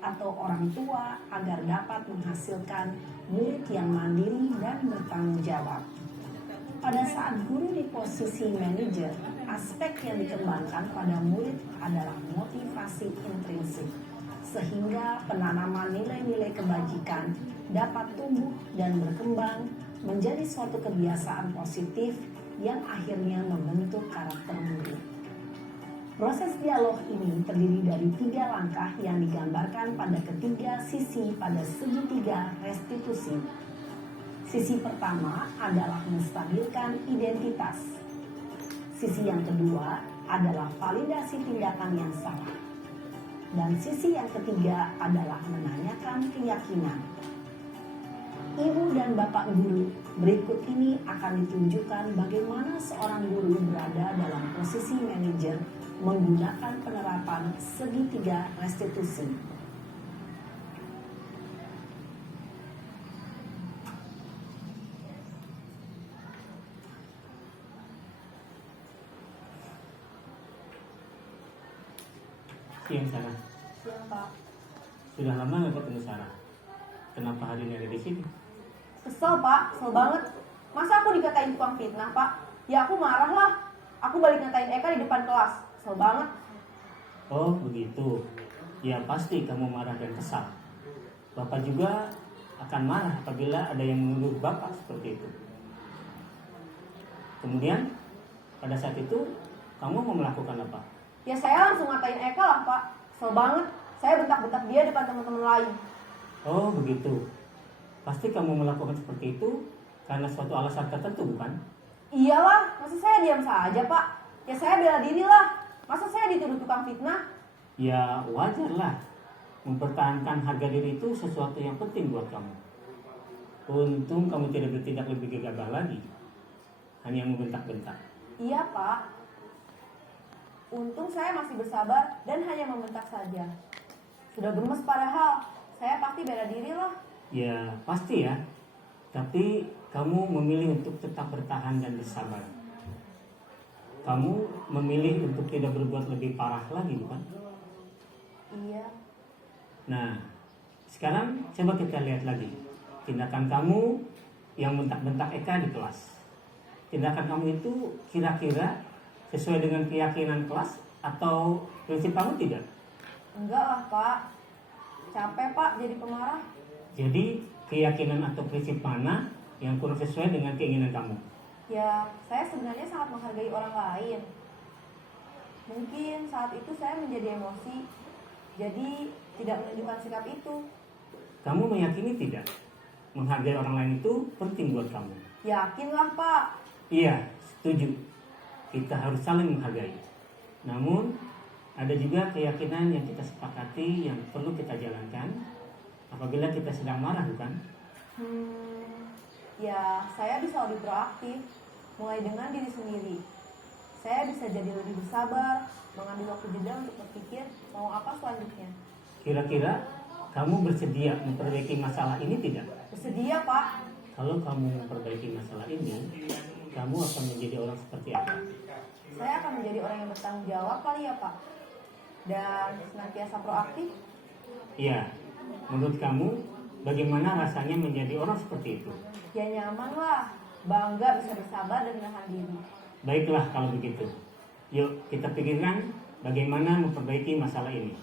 atau orang tua agar dapat menghasilkan murid yang mandiri dan bertanggung jawab. Pada saat guru di posisi manajer, aspek yang dikembangkan pada murid adalah motivasi intrinsik, sehingga penanaman nilai-nilai kebajikan dapat tumbuh dan berkembang menjadi suatu kebiasaan positif yang akhirnya membentuk karakter murid. Proses dialog ini terdiri dari 3 langkah yang digambarkan pada ketiga sisi pada segitiga restitusi. Sisi pertama adalah menstabilkan identitas. Sisi yang kedua adalah validasi tindakan yang salah. Dan sisi yang ketiga adalah menanyakan keyakinan. Ibu dan Bapak Guru, berikut ini akan ditunjukkan bagaimana seorang guru berada dalam posisi manajer menggunakan penerapan segitiga restitusi. Siang Sarah. Siang Pak. Sudah lama nggak ketemu Sarah. Kenapa hari ini ada di sini? Kesel Pak, kesel banget. Masa aku dikatain tukang fitnah Pak? Ya aku marah lah. Aku balik ngatain Eka di depan kelas. Kesel banget. Oh begitu. Ya pasti kamu marah dan kesal. Bapak juga akan marah apabila ada yang menuduh Bapak seperti itu. Kemudian pada saat itu kamu mau melakukan apa? Ya saya langsung ngatain Eka lah Pak. Kesel banget. Saya bentak-bentak dia depan teman-teman lain. Oh begitu. Pasti kamu melakukan seperti itu karena suatu alasan tertentu bukan? Iyalah, masa saya diam saja Pak? Ya saya bela diri lah. Masa saya dituduh tukang fitnah? Ya wajarlah. Mempertahankan harga diri itu sesuatu yang penting buat kamu. Untung kamu tidak bertindak lebih gegabah lagi. Hanya membentak-bentak. Iya Pak. Untung saya masih bersabar dan hanya membentak saja. Sudah gemes padahal. Saya pasti bela diri lah. Ya pasti ya. Tapi kamu memilih untuk tetap bertahan dan bersabar. Kamu memilih untuk tidak berbuat lebih parah lagi bukan? Iya. Nah, sekarang coba kita lihat lagi tindakan kamu yang bentak-bentak Eka di kelas. Tindakan kamu itu kira-kira sesuai dengan keyakinan kelas atau prinsip kamu tidak? Enggak lah Pak. Capek Pak jadi pemarah. Jadi keyakinan atau prinsip mana yang kurang sesuai dengan keinginan kamu? Ya, saya sebenarnya sangat menghargai orang lain. Mungkin saat itu saya menjadi emosi. Jadi tidak menunjukkan sikap itu. Kamu meyakini tidak? Menghargai orang lain itu penting buat kamu. Yakinlah Pak. Iya, setuju. Kita harus saling menghargai. Namun, ada juga keyakinan yang kita sepakati yang perlu kita jalankan apabila kita sedang marah, bukan? Ya, saya bisa lebih proaktif. Mulai dengan diri sendiri. Saya bisa jadi lebih bersabar, mengambil waktu jeda untuk berpikir mau apa selanjutnya. Kira-kira kamu bersedia memperbaiki masalah ini tidak? Bersedia Pak. Kalau kamu memperbaiki masalah ini, kamu akan menjadi orang seperti apa? Saya akan menjadi orang yang bertanggung jawab kali ya Pak. Dan senantiasa proaktif. Iya, menurut kamu Bagaimana rasanya menjadi orang seperti itu? Ya nyaman lah, bangga bisa bersabar dan menahan diri. Baiklah kalau begitu. Yuk kita pikirkan bagaimana memperbaiki masalah ini.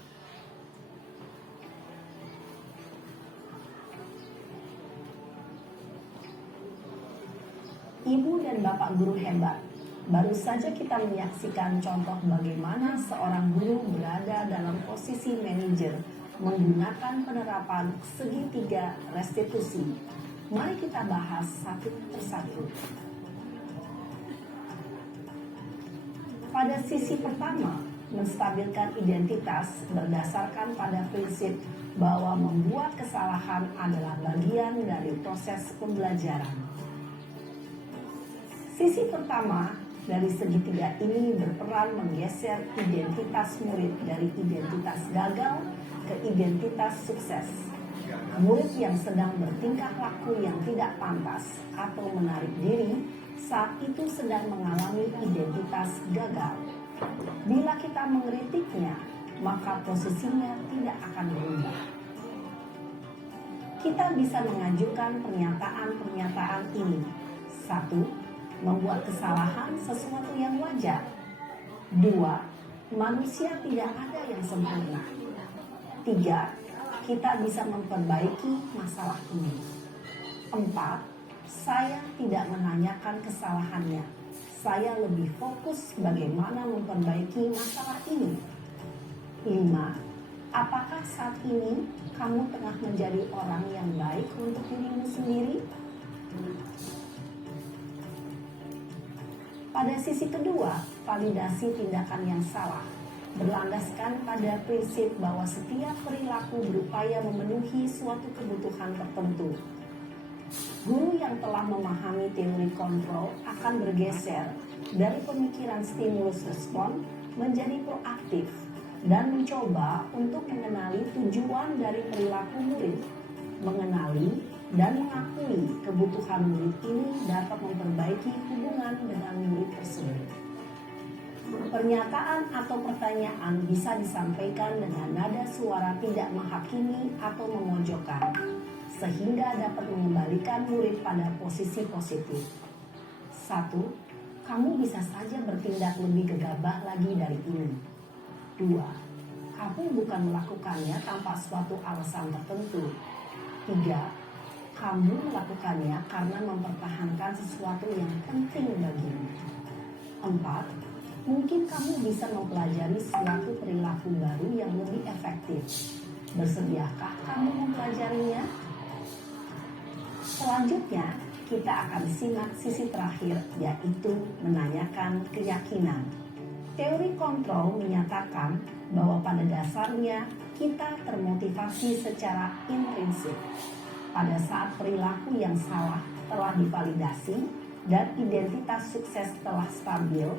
Ibu dan Bapak guru hebat. Baru saja kita menyaksikan contoh bagaimana seorang guru berada dalam posisi manajer menggunakan penerapan segitiga restitusi. Mari kita bahas satu persatu. Pada sisi pertama, menstabilkan identitas berdasarkan pada prinsip bahwa membuat kesalahan adalah bagian dari proses pembelajaran. Sisi pertama dari segitiga ini berperan menggeser identitas murid dari identitas gagal ke identitas sukses. Murid yang sedang bertingkah laku yang tidak pantas atau menarik diri saat itu sedang mengalami identitas gagal. Bila kita mengkritiknya, maka posisinya tidak akan berubah. Kita bisa mengajukan pernyataan-pernyataan ini. 1. Membuat kesalahan sesuatu yang wajar. 2. Manusia tidak ada yang sempurna. 3. Kita bisa memperbaiki masalah ini. 4. Saya tidak menanyakan kesalahannya. Saya lebih fokus bagaimana memperbaiki masalah ini. 5. Apakah saat ini kamu tengah menjadi orang yang baik untuk dirimu sendiri? Pada sisi kedua, validasi tindakan yang salah berlandaskan pada prinsip bahwa setiap perilaku berupaya memenuhi suatu kebutuhan tertentu. Guru yang telah memahami teori kontrol akan bergeser dari pemikiran stimulus respon menjadi proaktif dan mencoba untuk mengenali tujuan dari perilaku murid, mengenali dan mengakui kebutuhan murid ini dapat memperbaiki hubungan dengan murid tersebut. Pernyataan atau pertanyaan bisa disampaikan dengan nada suara tidak menghakimi atau memojokkan, sehingga dapat mengembalikan murid pada posisi positif. 1. Kamu bisa saja bertindak lebih gegabah lagi dari ini. 2. Kamu bukan melakukannya tanpa suatu alasan tertentu. 3. Kamu melakukannya karena mempertahankan sesuatu yang penting bagimu. 4. Mungkin kamu bisa mempelajari suatu perilaku baru yang lebih efektif. Bersediakah kamu mempelajarinya? Selanjutnya, kita akan simak sisi terakhir, yaitu menanyakan keyakinan. Teori kontrol menyatakan bahwa pada dasarnya kita termotivasi secara intrinsik. Pada saat perilaku yang salah telah divalidasi dan identitas sukses telah stabil,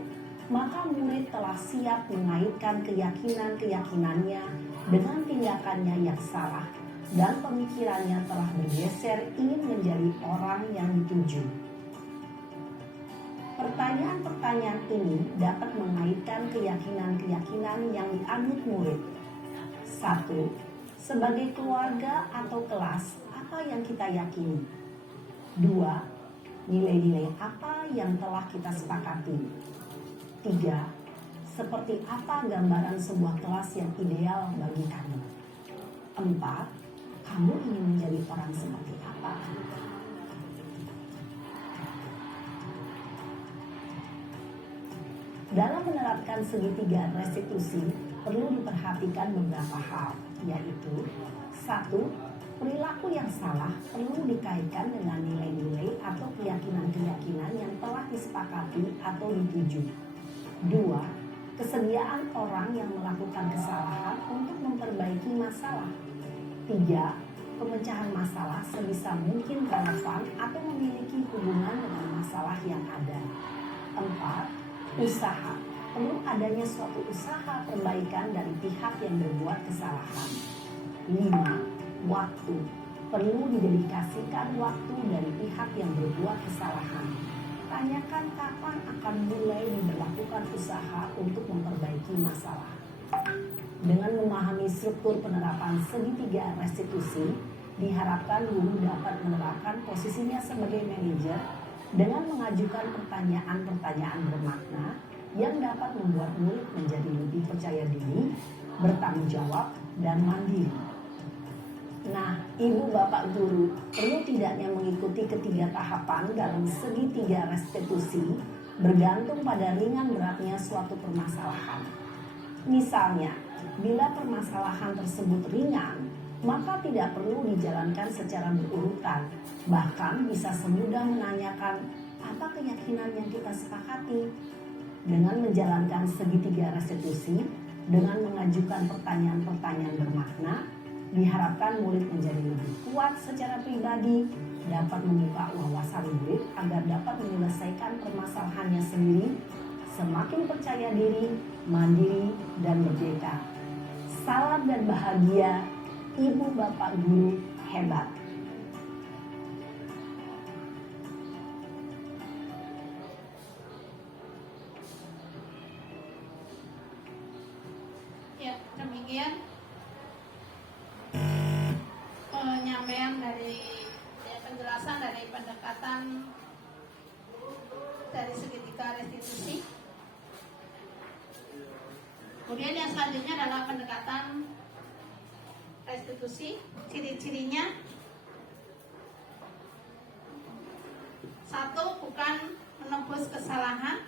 maka murid telah siap mengaitkan keyakinan-keyakinannya dengan tindakannya yang salah dan pemikirannya telah bergeser ingin menjadi orang yang dituju. Pertanyaan-pertanyaan ini dapat mengaitkan keyakinan-keyakinan yang dianut murid. 1. Sebagai keluarga atau kelas, apa yang kita yakini? 2. Nilai-nilai apa yang telah kita sepakati? 3. Seperti apa gambaran sebuah kelas yang ideal bagi kamu? 4. Kamu ingin menjadi orang seperti apa? Dalam menerapkan segitiga restitusi, perlu diperhatikan beberapa hal, yaitu 1. Perilaku yang salah perlu dikaitkan dengan nilai-nilai atau keyakinan-keyakinan yang telah disepakati atau dituju. 2. Kesediaan orang yang melakukan kesalahan untuk memperbaiki masalah. 3. Pemecahan masalah sebisa mungkin relevan atau memiliki hubungan dengan masalah yang ada. 4. Usaha. Perlu adanya suatu usaha perbaikan dari pihak yang berbuat kesalahan. 5. Waktu. Perlu didedikasikan waktu dari pihak yang berbuat kesalahan. Tanyakan kapan akan mulai diberlakukan usaha untuk memperbaiki masalah. Dengan memahami struktur penerapan segitiga restitusi, Diharapkan guru dapat menerapkan posisinya sebagai manajer dengan mengajukan pertanyaan-pertanyaan bermakna yang dapat membuat murid menjadi lebih percaya diri, bertanggung jawab, dan mandiri. Nah, ibu bapak guru perlu tidaknya mengikuti ketiga tahapan dalam segitiga restitusi bergantung pada ringan beratnya suatu permasalahan. Misalnya, bila permasalahan tersebut ringan, maka tidak perlu dijalankan secara berurutan. Bahkan bisa semudah menanyakan apa keyakinan yang kita sepakati. Dengan menjalankan segitiga restitusi, dengan mengajukan pertanyaan-pertanyaan bermakna, diharapkan murid menjadi lebih kuat secara pribadi, dapat membuka wawasan murid agar dapat menyelesaikan permasalahannya sendiri, semakin percaya diri, mandiri, dan merdeka. Salam dan bahagia, ibu bapak guru hebat. Ya, demikian penyampaian dari penjelasan dari pendekatan dari segitiga restitusi. Kemudian yang selanjutnya adalah pendekatan restitusi. Ciri-cirinya: 1. Bukan menebus kesalahan.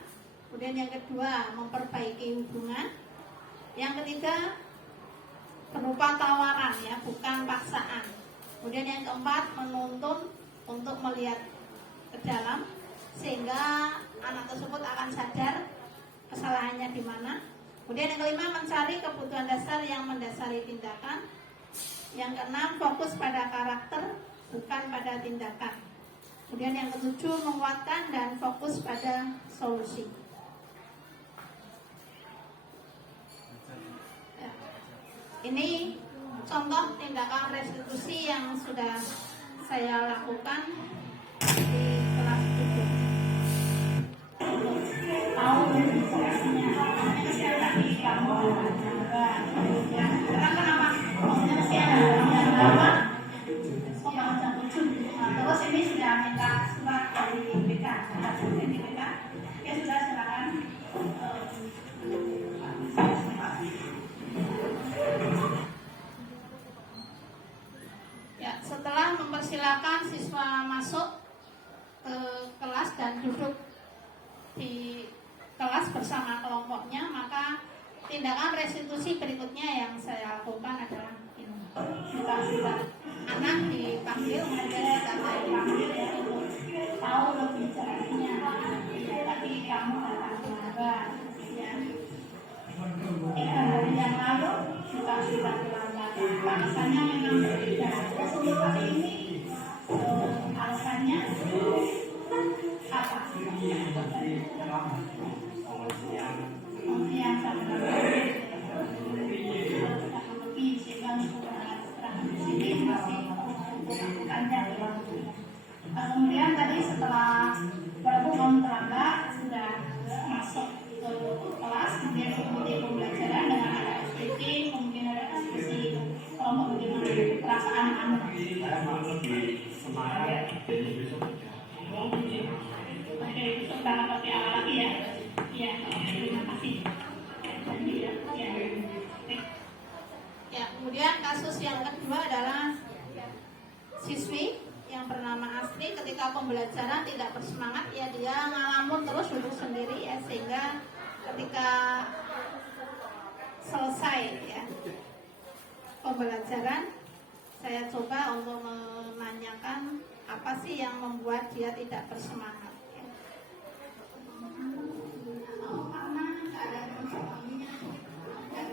Kemudian yang kedua, memperbaiki hubungan. Yang ketiga, berupa tawaran, ya, bukan paksaan. Kemudian yang keempat, menuntun untuk melihat ke dalam sehingga anak tersebut akan sadar kesalahannya di mana. Kemudian yang kelima, mencari kebutuhan dasar yang mendasari tindakan. Yang keenam, fokus pada karakter bukan pada tindakan. Kemudian yang ketujuh, menguatkan dan fokus pada solusi. Ya. Ini contoh tindakan restitusi yang sudah saya lakukan di kelas 7. Tahu inspirasinya tadi kamu ya, sekarang kenapa? Maksudnya masih ada apa? Terus ini sudah minta surat dari BK, dari BK. Ya sudah, silakan. Ya, setelah mempersilakan siswa masuk ke kelas dan duduk di kelas bersama kelompoknya, maka tindakan restitusi berikutnya yang saya lakukan adalah ini. Kita anak dipanggil, kemudian kita dipanggil ya, untuk tahu lebih jelasnya. Tadi kamu datang kemana? Ya. 3 hari yang lalu kita sudah dilakukan. Alasannya memang berbeda. Terus untuk kali ini alasannya apa? Yang sama lebih sehingga setelah disiplin masih melakukannya. Kemudian tadi setelah berhubung terlambat sudah masuk ke kelas, kemudian mengikuti pembelajaran dengan ada SPT, kemudian ada diskusi kelompok bagaimana perasaan anak. Oke, kita pakai awal lagi ya. Ya, terima kasih. Ya, kemudian kasus yang kedua adalah siswi yang bernama Asri. Ketika pembelajaran tidak bersemangat, ya dia ngalamun terus duduk sendiri ya, sehingga ketika selesai ya pembelajaran, saya coba untuk menanyakan apa sih yang membuat dia tidak bersemangat ya. Karena keadaan suaminya dan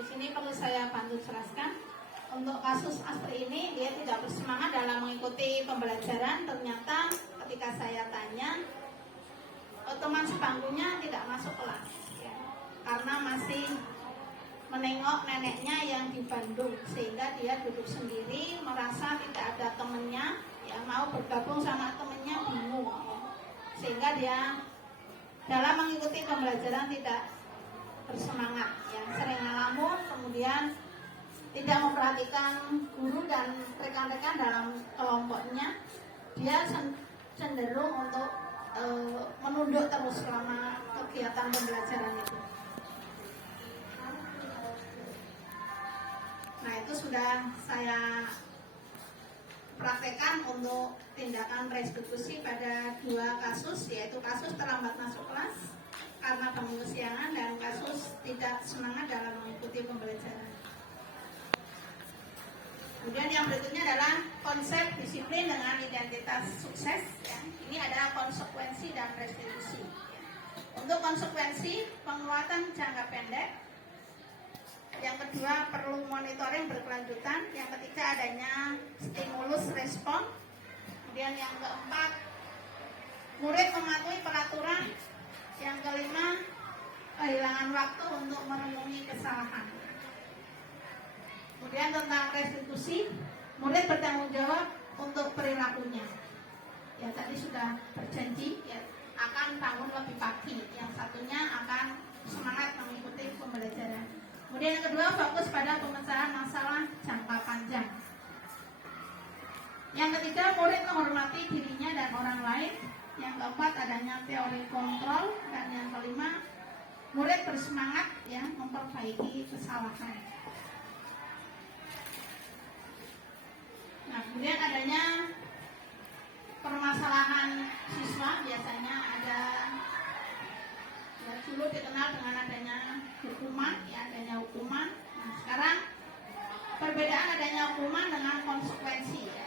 di sini perlu saya bantu jelaskan. Untuk kasus Astri ini dia tidak bersemangat dalam mengikuti pembelajaran. Ternyata ketika saya tanya, teman sebangkunya tidak masuk kelas ya, karena masih menengok neneknya yang di Bandung, sehingga dia duduk sendiri, merasa tidak ada temennya ya, mau bergabung sama temennya bingung ya. Sehingga dia dalam mengikuti pembelajaran tidak bersemangat ya, sering ngelamun, kemudian tidak memperhatikan guru dan rekan-rekan dalam kelompoknya. Dia cenderung untuk menunduk terus selama kegiatan pembelajaran itu. Nah, itu sudah saya praktekkan untuk tindakan restitusi pada 2 kasus, yaitu kasus terlambat masuk kelas karena bangun kesiangan dan kasus tidak semangat dalam mengikuti pembelajaran. Kemudian yang berikutnya adalah konsep disiplin dengan identitas sukses ya. Ini ada konsekuensi dan restitusi ya. Untuk konsekuensi, penguatan jangka pendek. Yang kedua, perlu monitoring berkelanjutan. Yang ketiga, adanya stimulus respon. Kemudian yang keempat, murid mematuhi peraturan. Yang kelima, kehilangan waktu untuk merenungi kesalahan. Kemudian tentang restitusi, murid bertanggung jawab untuk perilakunya. Ya, tadi sudah berjanji ya, akan bangun lebih pagi. Yang satunya akan semangat mengikuti pembelajaran. Kemudian yang kedua, fokus pada pemecahan masalah jangka panjang. Yang ketiga, murid menghormati dirinya dan orang lain. Yang keempat, adanya teori kontrol. Dan yang kelima, murid bersemangat ya memperbaiki kesalahan. Nah, kemudian adanya permasalahan siswa, biasanya ada ya, dulu dikenal dengan adanya hukuman ya, adanya hukuman. Nah, sekarang perbedaan adanya hukuman dengan konsekuensi ya.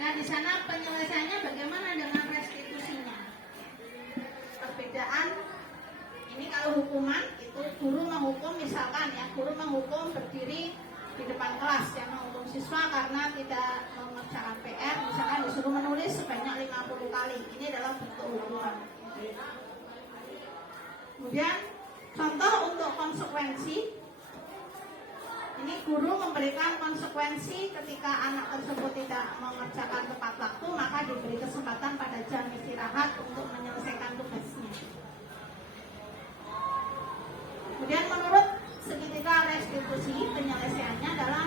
Nah, di sana penyelesaiannya bagaimana dengan restitusinya? Perbedaan ini, kalau hukuman itu guru menghukum, misalkan ya, guru menghukum berdiri di depan kelas yang menghukum siswa karena tidak mengerjakan PR, misalkan disuruh menulis sebanyak 50 kali. Ini adalah bentuk hukuman. Kemudian contoh untuk konsekuensi, ini guru memberikan konsekuensi ketika anak tersebut tidak mengerjakan tepat waktu, maka diberi kesempatan pada jam istirahat untuk menyelesaikan tugasnya. Kemudian menurut segitiga restitusi, penyelesaiannya adalah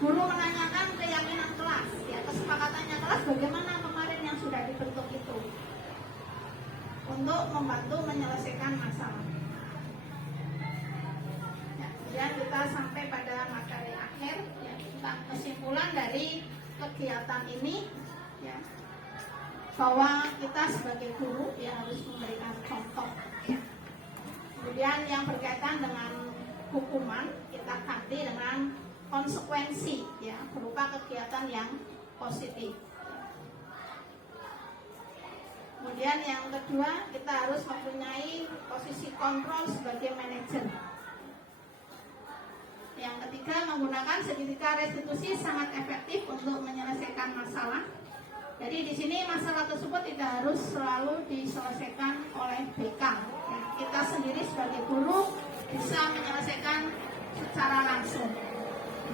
guru menanyakan keyakinan kelas ya, kesepakatannya kelas bagaimana kemarin yang sudah dibentuk itu untuk membantu menyelesaikan masalah ya. Kemudian kita sampai pada materi akhir ya, tentang kesimpulan dari kegiatan ini ya, bahwa kita sebagai guru ya harus memberikan contoh ya. Kemudian yang berkaitan dengan hukuman kita ganti dengan konsekuensi ya, berupa kegiatan yang positif. Kemudian yang kedua, kita harus mempunyai posisi kontrol sebagai manajer. Yang ketiga, menggunakan segitiga restitusi sangat efektif untuk menyelesaikan masalah. Jadi di sini masalah tersebut tidak harus selalu diselesaikan oleh BK. Ya, kita sendiri sebagai guru bisa menyelesaikan secara langsung.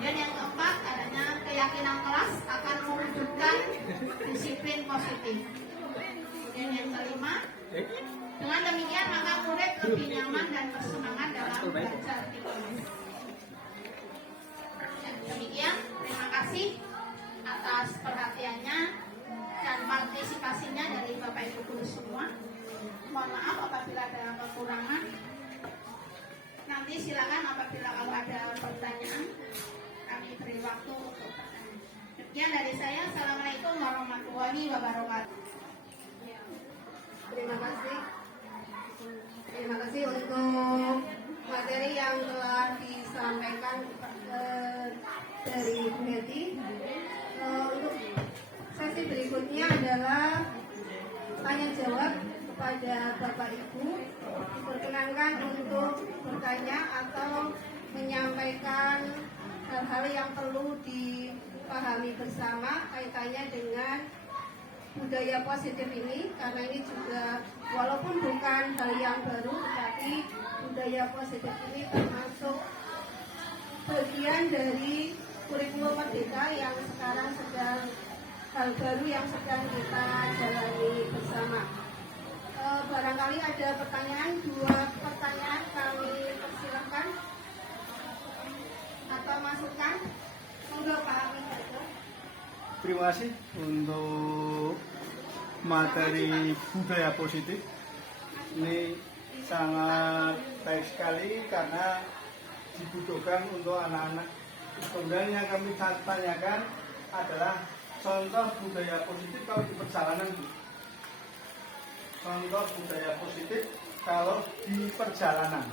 Dan yang keempat, adanya keyakinan kelas akan mewujudkan disiplin positif. Dan yang kelima, dengan demikian maka murid lebih nyaman dan bersemangat dalam belajar di kelas. Dan demikian, terima kasih atas perhatiannya dan partisipasinya dari Bapak Ibu guru semua. Mohon maaf apabila ada kekurangan. Nanti silakan apabila kalau ada pertanyaan, kami beri waktu untuk pertanyaan. Sekian dari saya. Assalamualaikum warahmatullahi wabarakatuh. Terima kasih. Terima kasih untuk materi yang telah disampaikan dari Bu Heti. Untuk sesi berikutnya adalah tanya jawab kepada Bapak Ibu. Diperkenankan untuk bertanya atau menyampaikan hal-hal yang perlu dipahami bersama kaitannya dengan budaya positif ini, karena ini juga walaupun bukan hal yang baru, tetapi budaya positif ini termasuk bagian dari kurikulum Merdeka yang sekarang sedang hal baru yang sedang kita jalani bersama. Barangkali ada pertanyaan, 2 pertanyaan kami persilahkan atau masukan. Monggo Pak Widodo. Terima kasih untuk materi budaya positif. Ini sangat baik sekali karena dibutuhkan untuk anak-anak. Kemudian yang kami tanyakan adalah contoh budaya positif kalau di perjalanan. Contoh budaya positif kalau di perjalanan.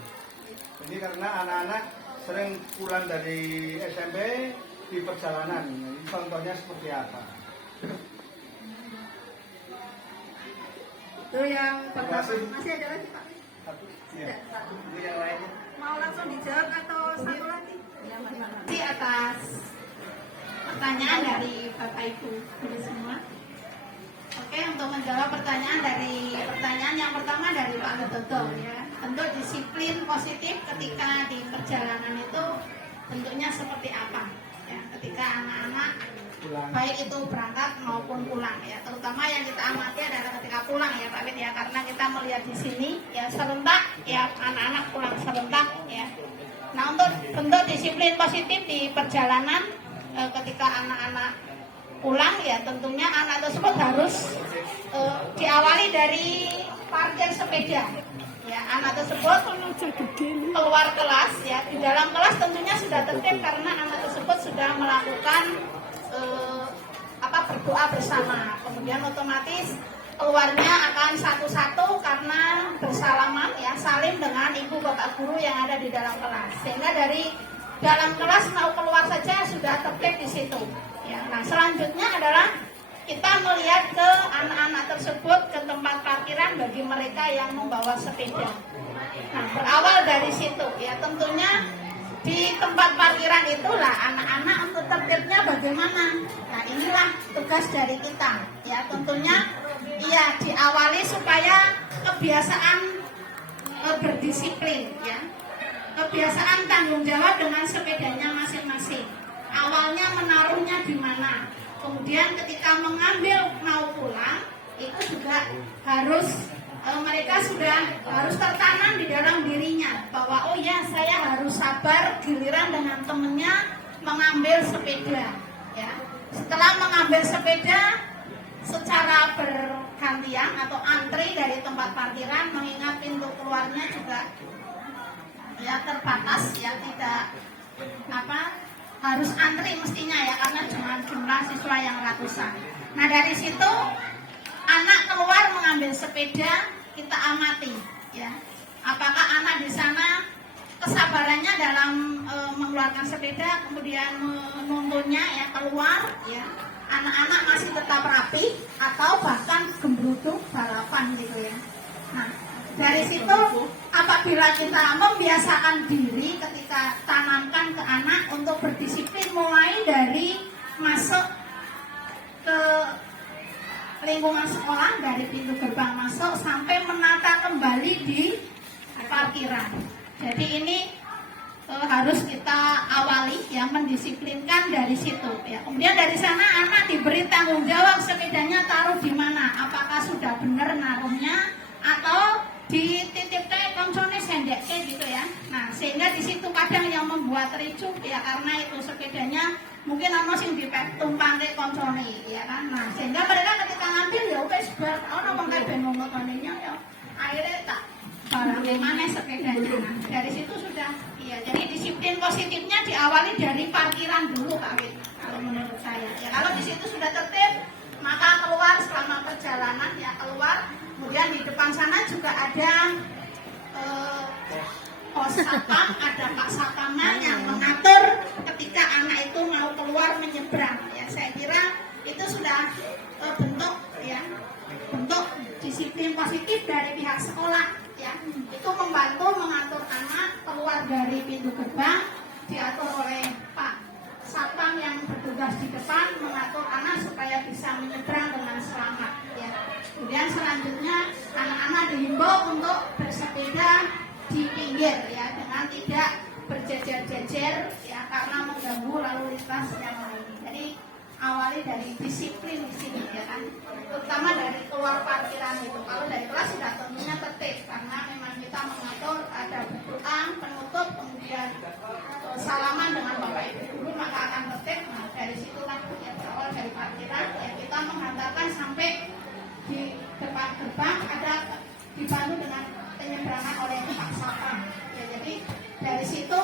Ini karena anak-anak sering pulang dari SMP di perjalanan. Ini contohnya seperti apa? Itu yang pertama. Masih ada lagi Pak? Satu. Sudah, Ya. satu. Ini yang lainnya. Mau langsung dijawab atau satu lagi? Di atas pertanyaan dari Bapak Ibu guru semua. Oke, untuk menjawab pertanyaan yang pertama dari Pak Widodo ya. Tentu disiplin positif ketika di perjalanan itu bentuknya seperti apa ya, ketika anak-anak baik itu berangkat maupun pulang ya, terutama yang kita amati adalah ketika pulang ya Pak Wid ya, karena kita melihat di sini ya serentak ya, anak-anak pulang serentak ya. Nah, untuk bentuk disiplin positif di perjalanan ketika anak-anak pulang ya, tentunya anak tersebut harus diawali dari parkir sepeda ya. Anak tersebut keluar kelas ya, di dalam kelas tentunya sudah tertib karena anak tersebut sudah melakukan berdoa bersama, kemudian otomatis keluarnya akan satu-satu karena bersalaman ya, salim dengan ibu bapak guru yang ada di dalam kelas, sehingga dari dalam kelas mau keluar saja sudah tertib di situ ya. Nah, selanjutnya adalah kita melihat ke anak-anak tersebut ke tempat parkiran bagi mereka yang membawa sepeda. Nah, berawal dari situ ya, tentunya di tempat parkiran itulah anak-anak untuk tertibnya bagaimana. Nah, inilah tugas dari kita ya, tentunya ya diawali supaya kebiasaan berdisiplin ya, kebiasaan tanggung jawab dengan sepedanya masing-masing. Awalnya menaruhnya di mana, kemudian ketika mengambil mau pulang itu juga harus mereka sudah harus tertanam di dalam dirinya bahwa oh ya, saya harus sabar giliran dengan temennya mengambil sepeda ya. Setelah mengambil sepeda secara bergantian atau antri dari tempat parkiran, mengingat pintu keluarnya juga ya terbatas ya, tidak harus antri mestinya ya, karena dengan jumlah siswa yang ratusan. Nah, dari situ anak keluar mengambil sepeda, kita amati ya, apakah anak di sana kesabarannya dalam mengeluarkan sepeda, kemudian menuntunnya ya keluar ya, anak-anak masih tetap rapi atau bahkan gembrutuk balapan gitu ya. Nah, dari situ apabila kita membiasakan diri ketika tanamkan ke anak untuk berdisiplin mulai dari masuk ke lingkungan sekolah, dari pintu gerbang masuk sampai menata kembali di parkiran. Jadi ini harus kita awali ya, mendisiplinkan dari situ ya. Kemudian dari sana anak diberi tanggung jawab sepedanya taruh di mana, apakah sudah benar naruhnya atau dititipkan koncone sendek gitu ya. Nah, sehingga di situ kadang yang membuat ricuh ya, karena itu sepedanya mungkin ono sing ditumpang ke koncone ya kan. Nah, sehingga mereka ketika ngambil ya wis bar ono wong kae ben ngomonnya ya. Akhirnya tak barang mana sepedanya. Nah, dari situ sudah iya. Jadi disiplin positifnya diawali dari parkiran dulu Pak Wid, kalau menurut saya. Ya, kalau di situ sudah tertib, maka keluar selama perjalanan ya keluar. Kemudian di depan sana juga ada pos satpam, ada Pak Satpamnya yang mengatur ketika anak itu mau keluar menyeberang. Ya, saya kira itu sudah bentuk disiplin positif dari pihak sekolah. Ya, itu membantu mengatur anak keluar keluar dari pintu gerbang diatur oleh Pak Satpam yang bertugas di depan mengatur anak supaya bisa menyeberang dengan selamat. Ya. Kemudian selanjutnya anak-anak dihimbau untuk bersepeda di pinggir ya dengan tidak berjejer-jejer ya karena mengganggu lalu lintas yang lain. Jadi awali dari disiplin di sini ya kan, terutama dari keluar parkiran itu. Kalau dari kelas sudah tentunya tertib karena memang kita mengatur ada berdoa penutup kemudian salaman dengan Bapak Ibu guru maka akan tertib. Nah dari situlah ya berawal dari parkiran ya kita menghantarkan sampai di depan gerbang ada dibantu dengan penyeberangan oleh Pak Satpam. Ya jadi dari situ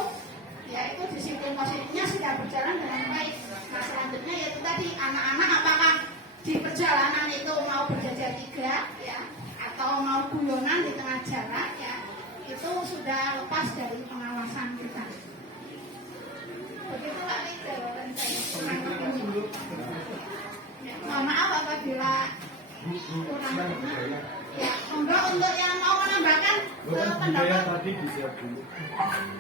ya itu disiplin positifnya sudah berjalan dengan baik. Nah selanjutnya yaitu tadi anak-anak apakah di perjalanan itu mau berjajar tiga ya atau mau guyonan di tengah jalan ya itu sudah lepas dari pengawasan kita. Begitu Pak jawaban saya. Ya, mohon maaf apabila kurang benar. Ya, enggak untuk yang mau menambahkan pendapat tadi disiap dulu.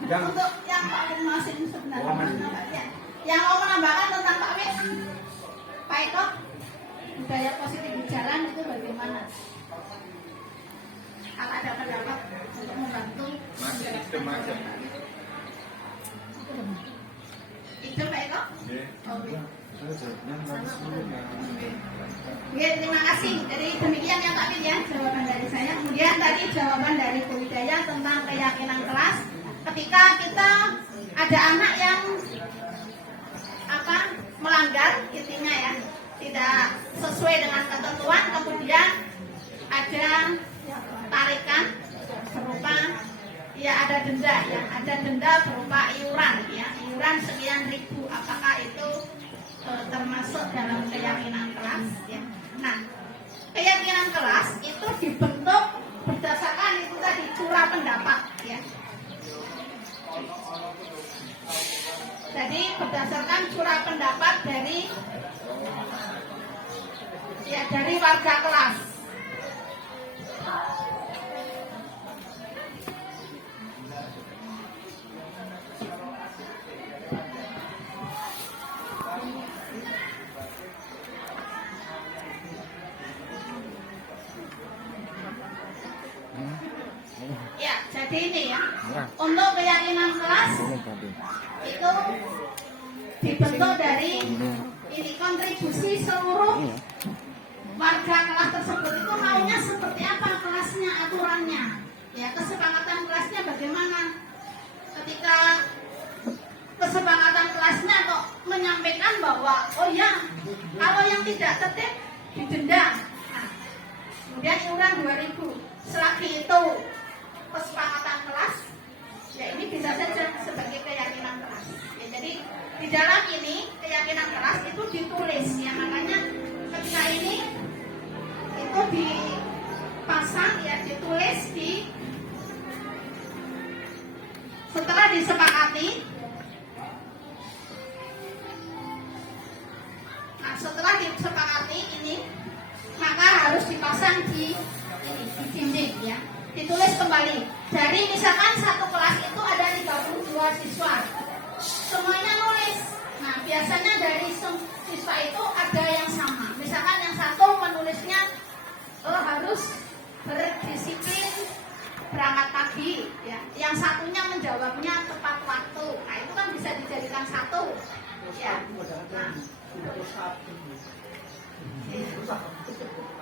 Untuk yang Pak Win masih sebenarnya ya. Yang mau menambahkan tentang Pak Win, Pak Eko, budaya positif di jalan itu bagaimana? Kalau ada pendapat untuk membantu masih sistem aja. Itu Pak Eko? Oke. Ya, terima kasih. Jadi demikian ya Pak Win ya jawaban dari saya. Kemudian tadi jawaban dari Bu Hidayah tentang keyakinan kelas. Ketika kita ada anak yang melanggar intinya ya tidak sesuai dengan ketentuan, kemudian ada tarikan berupa ya ada denda ya ada denda berupa iuran sekian ribu. Apakah itu termasuk dalam keyakinan kelas ya. Nah keyakinan kelas itu dibentuk berdasarkan itu tadi curah pendapat ya. Jadi berdasarkan curah pendapat dari warga kelas. Ya, jadi ini ya. Untuk keyakinan kelas itu dibentuk dari ini kontribusi seluruh warga kelas tersebut itu maunya seperti apa kelasnya, aturannya ya, kesepakatan kelasnya bagaimana. Ketika kesepakatan kelasnya kok menyampaikan bahwa oh ya kalau yang tidak tertib didenda, nah, kemudian iuran 2.000 selagi itu kesepakatan kelas ya ini bisa saja sebagai keyakinan kelas ya. Jadi di dalam ini keyakinan kelas itu ditulis ya, makanya ketika ini itu dipasang ya, ditulis di setelah disepakati. Nah setelah disepakati ini maka harus dipasang di dinding ya, ditulis kembali. Dari misalkan satu kelas itu ada 32 siswa, semuanya nulis. Nah biasanya dari siswa itu ada yang sama. Misalkan yang satu menulisnya harus berdisiplin berangkat pagi ya, yang satunya menjawabnya tepat waktu. Nah itu kan bisa dijadikan satu ya. Nah,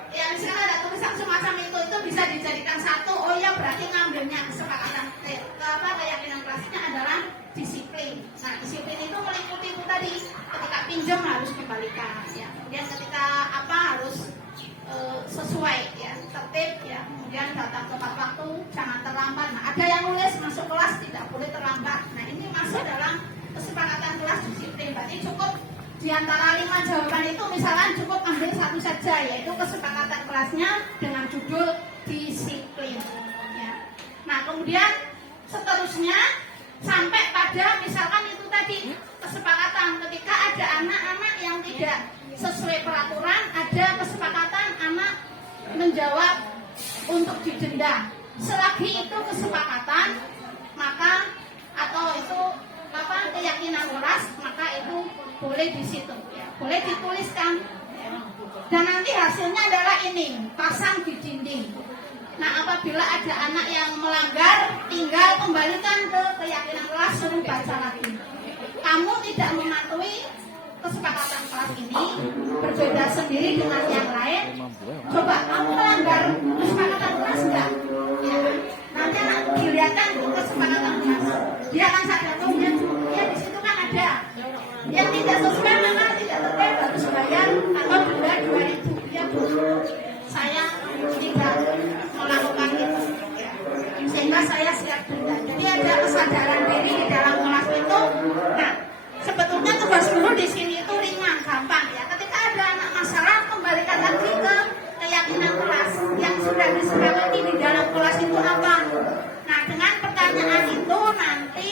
ya misalnya ada tulisan semacam itu bisa dijadikan satu. Oh ya berarti ngambilnya kesepakatan keyakinan kelasnya adalah disiplin. Nah disiplin itu meliputi itu tadi, ketika pinjam harus kembalikan ya, kemudian ketika harus sesuai ya, tertib ya, kemudian datang tepat waktu, jangan terlambat. Nah ada yang nulis masuk kelas tidak boleh terlambat. Nah ini masuk dalam kesepakatan kelas disiplin. Berarti cukup di antara 5 jawaban itu misalkan cukup ambil satu saja, yaitu kesepakatan kelasnya dengan judul disiplin ya. Nah kemudian seterusnya sampai pada misalkan itu tadi kesepakatan ketika ada anak-anak yang tidak sesuai peraturan, ada kesepakatan anak menjawab untuk didenda. Selagi itu kesepakatan, maka keyakinan kelas, maka itu boleh di situ, ya, boleh dituliskan. Dan nanti hasilnya adalah ini, pasang di dinding. Nah, apabila ada anak yang melanggar, tinggal kembalikan ke keyakinan kelas, suruh baca lagi. Kamu tidak mematuhi kesepakatan kelas ini, berbeda sendiri dengan yang lain. Coba kamu melanggar kesepakatan kelas enggak? Ya, nanti dilihatkan kesepakatan kelas. Dia akan sadar, oh ya di situ kan ada. Yang tidak sesuai maka tidak sesuai harus bayar atau denda 2.000. Ya Bu, saya tidak melakukan itu. Ya. Sehingga saya siap denda. Jadi ada kesadaran diri di dalam kelas itu. Nah, sebetulnya tugas guru di sini itu ringan, gampang ya. Ketika ada anak masalah, kembalikan lagi ke keyakinan kelas. Yang sudah disepakati di dalam kelas itu apa? Nah, dengan pertanyaan itu nanti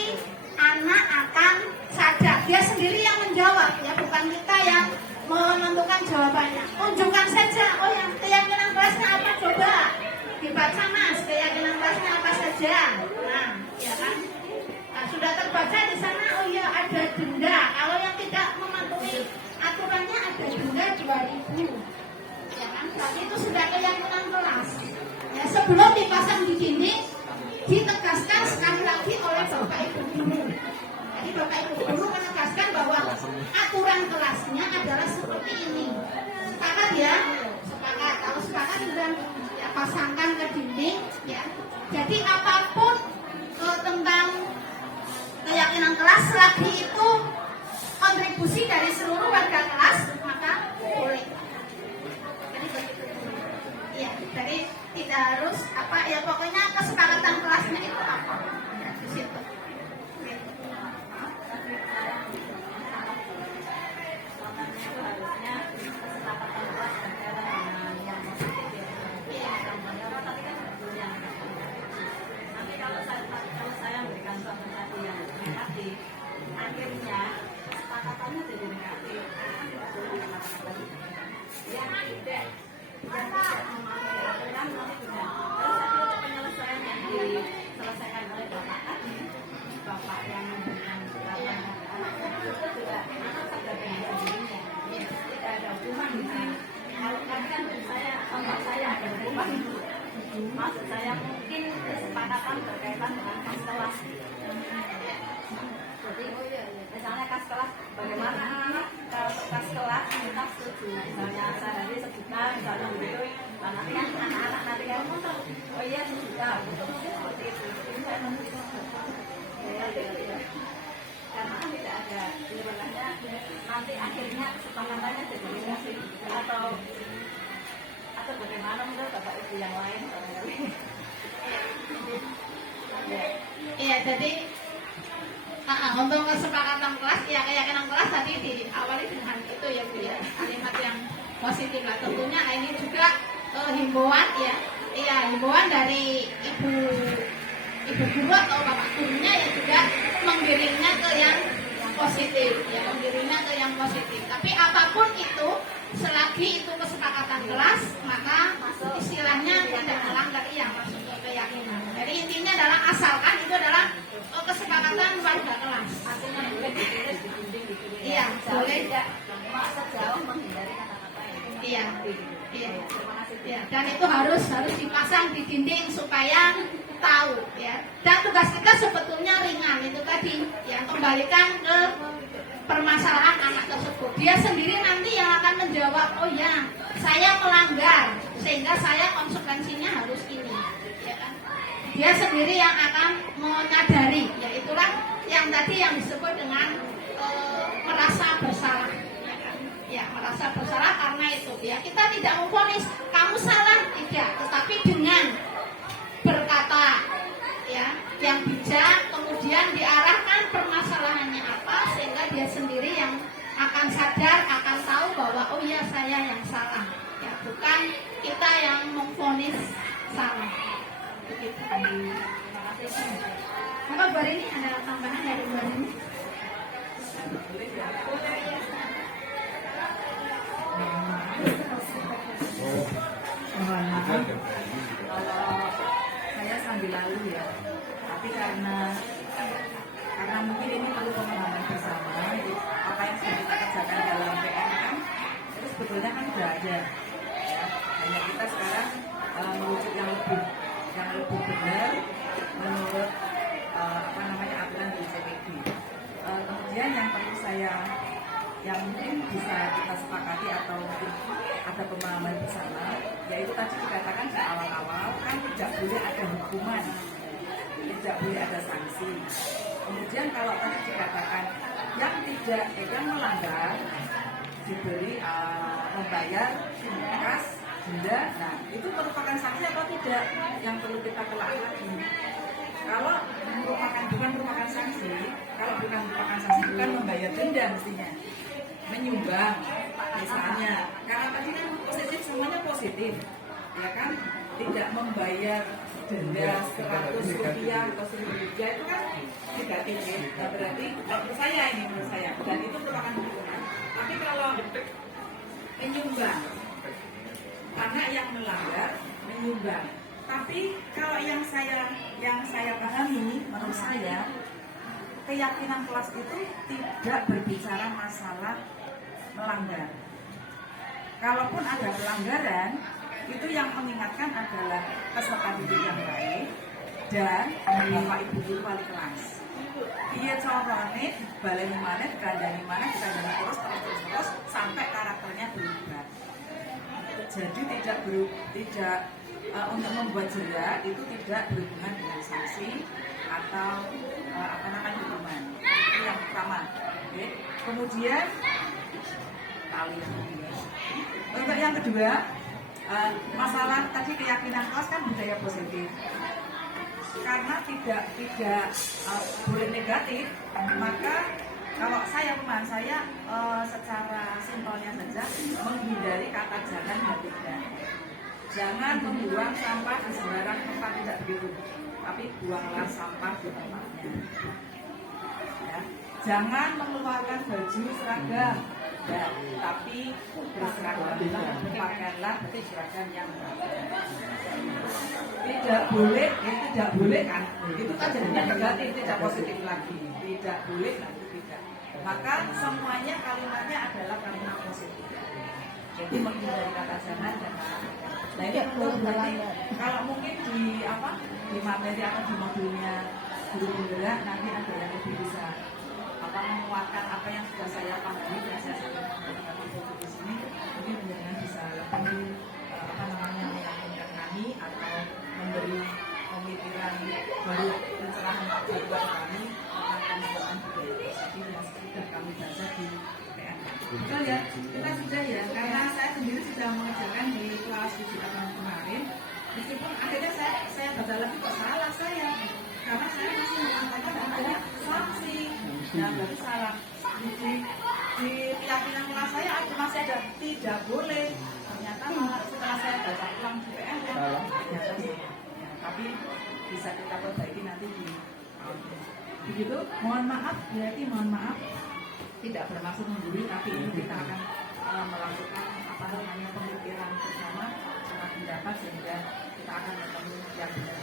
anak akan sadar. Dia sendiri yang menjawab ya, bukan kita yang menentukan jawabannya. Tunjukkan saja, oh yang keyakinan kelasnya apa, coba dibaca Mas, keyakinan kelasnya apa saja. Nah, ya kan? Nah, sudah terbaca di sana, oh iya ada denda. Kalau yang tidak mematuhi aturannya ada denda 2.000. Ya kan? Berarti itu sudah keyakinan kelas. Ya, sebelum dipasang di dinding, ditegaskan sekali lagi oleh Bapak Ibu guru. Jadi Bapak Ibu guru menegaskan bahwa aturan kelasnya adalah seperti ini. Sepakat ya? Sepakat. Kalau sepakat sudah ya, pasangkan ke dinding ya. Jadi apapun tentang keyakinan kelas selagi itu kontribusi dari seluruh warga kelas maka boleh. Jadi begitu. Iya, jadi tidak harus apa ya, pokoknya kesepakatan kelasnya itu apa ya, di situ. Akhirnya kesepakatannya jadi negatif. Yang tidak memahami aturan nanti tidak. Terus ada penyelesaian yang diselesaikan oleh bapak tadi, bapak yang memberikan surat itu juga anak sadar dengan sendirinya. Tidak ada hukuman di sini. Kalau tadi kan tempat saya ada hukuman. Maksud saya mungkin kesepakatan berkaitan dengan kas kelas. Jadi misalnya kas kelas, bagaimana anak kalau kas kelas kita setuju, misalnya sehari sejuta, misalnya begitu, nanti kan anak-anak nanti kan oh iya sejuta, mungkin seperti itu. Ini saya menurut karena kan tidak ada sebenarnya nanti akhirnya kesepakatannya jadi negatif atau bagaimana menurut Bapak Ibu yang lain? Iya, jadi untuk kesepakatan kelas, ya keyakinan kelas tadi diawali dengan itu ya Bu ya, kalimat yang positif lah. Tentunya ini juga himbauan ya, iya himbauan dari ibu guru atau bapak gurunya ya juga menggiringnya ke yang positif, ya menggiringnya ke yang positif. Tapi apapun itu, selagi itu kesepakatan kelas, maka istilahnya tidak melanggar iya masuk ke keyakinan. Jadi intinya adalah asalkan itu adalah kesepakatan warga kelas. Artinya boleh ditulis di dinding Iya, boleh. Masa jauh menghindari kata-kata ini. Iya. Iya. Terima kasih. Ya, dan itu harus dipasang di dinding supaya tahu ya. Dan tugas kita sebetulnya ringan itu tadi, yang kembalikan ke permasalahan anak tersebut. Dia sendiri nanti yang akan menjawab, oh ya, saya melanggar sehingga saya konsekuensinya harus ini. Ya kan? Dia sendiri yang akan menyadari, ya itulah yang tadi yang disebut dengan merasa bersalah. Ya, merasa bersalah karena itu ya kita tidak memvonis kamu salah, tidak, tetapi dengan berkata ya yang bijak, kemudian diarahkan permasalahannya apa sehingga dia sendiri yang akan sadar, akan tahu bahwa oh ya saya yang salah ya, bukan kita yang memvonis salah. Begitu. Terima kasih. Maka Bu ini ada tambahan dari Bu ini? Mohon maaf kalau saya sambil lalu ya, tapi karena mungkin ini perlu pemahaman yang perlu yang mungkin bisa kita sepakati atau mungkin ada pemahaman bersama, yaitu tadi dikatakan di awal-awal kan tidak boleh ada hukuman, tidak boleh ada sanksi. Kemudian kalau tadi dikatakan yang melanggar diberi membayar kas denda, nah itu merupakan sanksi atau tidak yang perlu kita kelak lagi. Kalau bukan merupakan sanksi, bukan membayar denda mestinya, menyumbang misalnya, karena tadi kan positif, semuanya positif, ya kan, tidak membayar denda 100 rupiah atau 1000 rupiah itu kan negatif, nah, berarti menurut saya dan itu merupakan hukuman. Tapi kalau menyumbang, anak yang melanggar menyumbang, tapi kalau yang saya pahami, menurut saya keyakinan kelas itu tidak berbicara masalah melanggar. Kalaupun ada pelanggaran, itu yang mengingatkan adalah peserta didik yang baik dan Bapak Ibu guru wali kelas. Dia carane baleni maneh, dikandani maneh, dikandani terus sampai karakternya berubah. Jadi tidak untuk membuat jera itu tidak berhubungan dengan sanksi atau hukuman. Itu yang pertama. Oke. Kemudian untuk yang kedua, masalah tadi keyakinan kelas kan budaya positif. Karena tidak boleh negatif, maka kalau pemahaman saya secara simpelnya saja menghindari kata jangan dan tidak. Jangan membuang sampah di sembarang tempat, tidak begitu, tapi buanglah sampah di tempatnya. Ya. Jangan mengeluarkan baju seragam, ya, tapi berseragam, pakailah seragam yang tidak boleh kan? Itu kan jadinya negatif, tidak positif lagi. Tidak boleh nanti tidak. Maka semuanya kalimatnya adalah kalimat positif. Jadi menghindari kata jangan dan nah ini berarti kalau mungkin di materi atau di modulnya guru penggerak nanti ada yang lebih bisa menguatkan apa yang sudah saya pahami dan saya sampaikan di sini, mungkin menjadikan bisa lebih meyakinkan kami atau memberi pemikiran baru pencerahan buat kami tentang penggunaan budaya positif yang sudah kami baca di PN. Betul ya, kita sudah ya, karena saya sendiri sudah mengerjakan di kelas 7 tahun kemarin, meskipun akhirnya saya baca lagi kok salah saya, karena saya masih mengatakan adanya sanksi, dan berarti salah. Di keyakinan kelas saya masih ada tidak boleh, ternyata malah setelah saya baca ulang di PN ternyata ya, tapi bisa kita perbaiki nanti di begitu. Mohon maaf tidak bermaksud menggurui, tapi ini kita akan melakukan pemikiran bersama sama pendapat sehingga kita akan bertemu yang benar.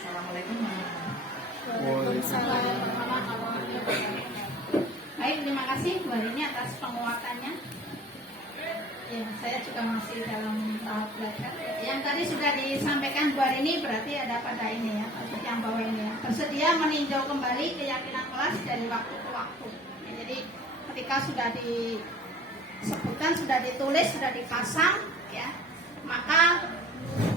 Assalamualaikum warahmatullahi wabarakatuh. Baik, terima kasih Bu Harini atas penguatannya. Ya, saya juga masih dalam tahap belajar. Yang tadi sudah disampaikan Bu Harini berarti ada pada ini ya, yang bawah ini ya. Bersedia meninjau kembali keyakinan kelas dari waktu ke waktu. Ya, jadi ketika sudah disebutkan, sudah ditulis, sudah dipasang, ya, maka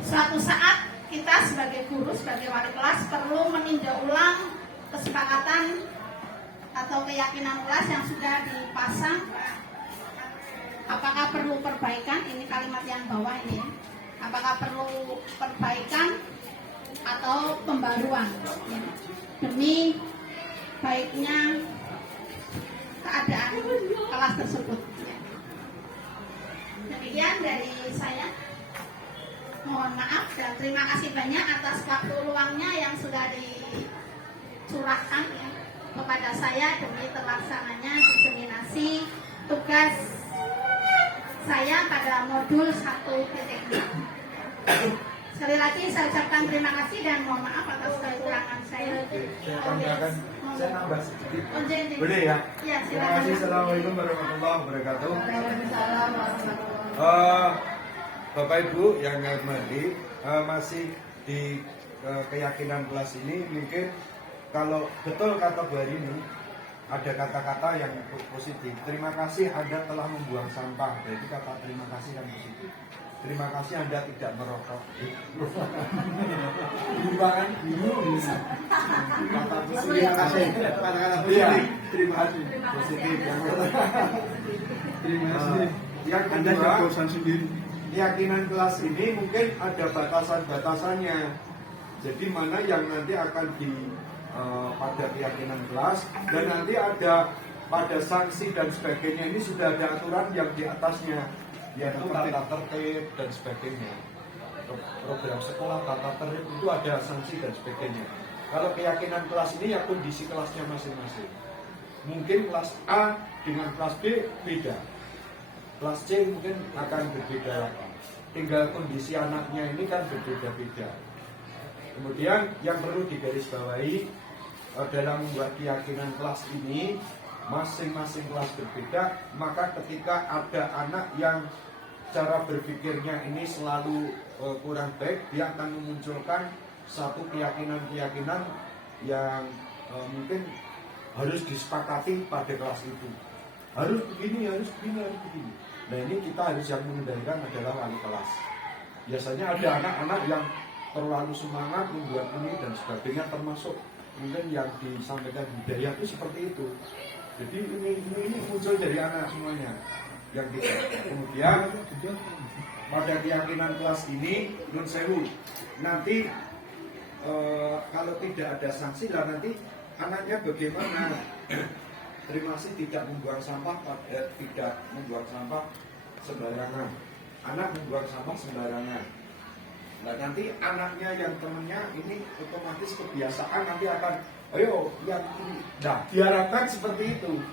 suatu saat kita sebagai guru, sebagai wali kelas perlu meninjau ulang kesepakatan atau keyakinan kelas yang sudah dipasang. Apakah perlu perbaikan? Ini kalimat yang bawah ini ya. Apakah perlu perbaikan atau pembaruan ya, demi baiknya keadaan kelas tersebut ya. Demikian dari saya. Mohon maaf dan terima kasih banyak atas waktu luangnya yang sudah dicurahkan ya, kepada saya demi terlaksananya diseminasi tugas saya pada modul 1.6. Sekali lagi saya ucapkan terima kasih dan mohon maaf atas kekurangan saya. Saya nambah sedikit. Boleh ya? Ya, Terima kasih. Assalamualaikum warahmatullahi wabarakatuh. Waalaikumsalam warahmatullahi wabarakatuh. Bapak Ibu yang hormati, masih di keyakinan kelas ini mungkin kalau betul kata Bu Harini, ada kata-kata yang positif. Terima kasih Anda telah membuang sampah. Jadi kata terima kasih kan positif. Terima kasih Anda tidak merokok. Bukan kata positif. Kata-kata positif. Terima kasih. Positif. Terima kasih. Yang kedua, keyakinan kelas ini mungkin ada batasan-batasannya. Jadi mana yang nanti akan pada keyakinan kelas, dan nanti ada pada sanksi dan sebagainya. Ini sudah ada aturan yang di atasnya, yaitu tata tertib dan sebagainya. Program sekolah tata tertib itu ada sanksi dan sebagainya. Kalau keyakinan kelas ini ya kondisi kelasnya masing-masing. Mungkin kelas A dengan kelas B beda, kelas C mungkin akan berbeda lagi. Tinggal kondisi anaknya ini kan berbeda-beda. Kemudian yang perlu digarisbawahi dalam membuat keyakinan kelas ini, masing-masing kelas berbeda. Maka ketika ada anak yang cara berpikirnya ini selalu kurang baik, dia akan memunculkan satu keyakinan-keyakinan yang mungkin harus disepakati pada kelas itu. Harus begini, harus begini, harus begini. Nah ini kita harus yang mengendalikan adalah wali kelas. Biasanya ada anak-anak yang terlalu semangat membuat ini dan sebagainya, termasuk mungkin yang disampaikan budaya itu seperti itu. Jadi ini muncul dari anak semuanya yang kita. Kemudian pada keyakinan kelas ini nun sewu, nanti kalau tidak ada sanksi lah nanti anaknya bagaimana? Terima kasih tidak membuang sampah, tidak membuang sampah sembarangan. Anak membuang sampah sembarangan. Nah nanti anaknya yang temennya ini otomatis kebiasaan nanti akan, ayo yang ini. Nah diharapkan seperti itu.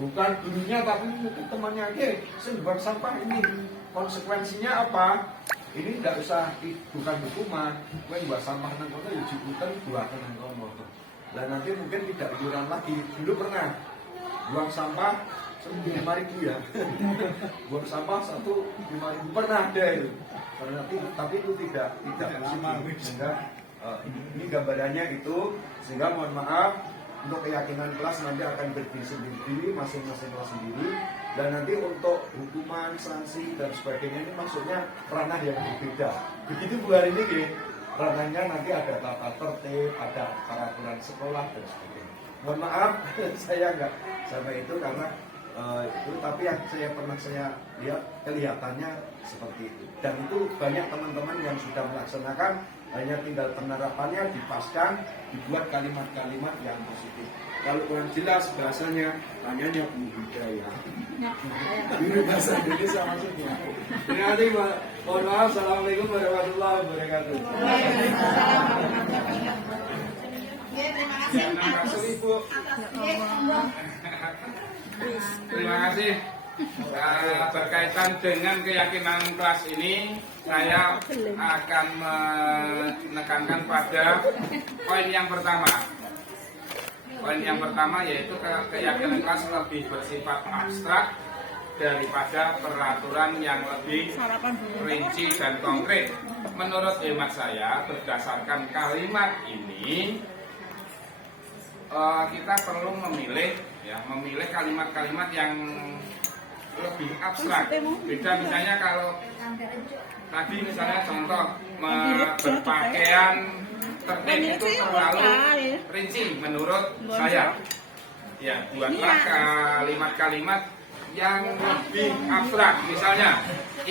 Bukan gurunya tapi mungkin temannya, membuang sampah ini. Konsekuensinya apa? Ini tidak usah, bukan hukuman. Membuang sampah nang kono ya diputer buahkan nang kono. Dan nanti mungkin tidak diulang lagi. Dulu pernah buang sampah 5.000 ya. Buang sampah 1 5.000 pernah ada itu. Tapi itu tidak lama. Sehingga ini gambarannya itu, sehingga mohon maaf untuk keyakinan kelas nanti akan berdiri sendiri, masing-masing kelas sendiri. Dan nanti untuk hukuman, sanksi dan sebagainya ini maksudnya ranah yang berbeda. Begitu Bu hari ini, ranahnya nanti ada tata tertib, ada peraturan sekolah dan sebagainya. Mohon maaf, saya nggak sampai itu karena itu, tapi yang pernah saya lihat kelihatannya seperti itu. Dan itu banyak teman-teman yang sudah melaksanakan, hanya tinggal penerapannya dipaskan, dibuat kalimat-kalimat yang positif. Kalau kurang jelas bahasanya, tanyanya Bu Hidayah. Ini bahasa Indonesia maksudnya. Terima kasih, Pak. Mohon maaf. Assalamualaikum warahmatullahi wabarakatuh. Terima kasih Ibu. Terima kasih. Berkaitan dengan keyakinan kelas ini, saya akan menekankan pada poin yang pertama. Poin yang pertama yaitu keyakinan kelas lebih bersifat abstrak daripada peraturan yang lebih rinci dan konkret. Menurut hemat saya, berdasarkan kalimat ini, kita perlu memilih kalimat-kalimat yang lebih abstrak. Beda misalnya kalau tadi misalnya contoh berpakaian tertib itu terlalu rinci menurut saya. Ya, buatlah kalimat-kalimat yang lebih abstrak. Misalnya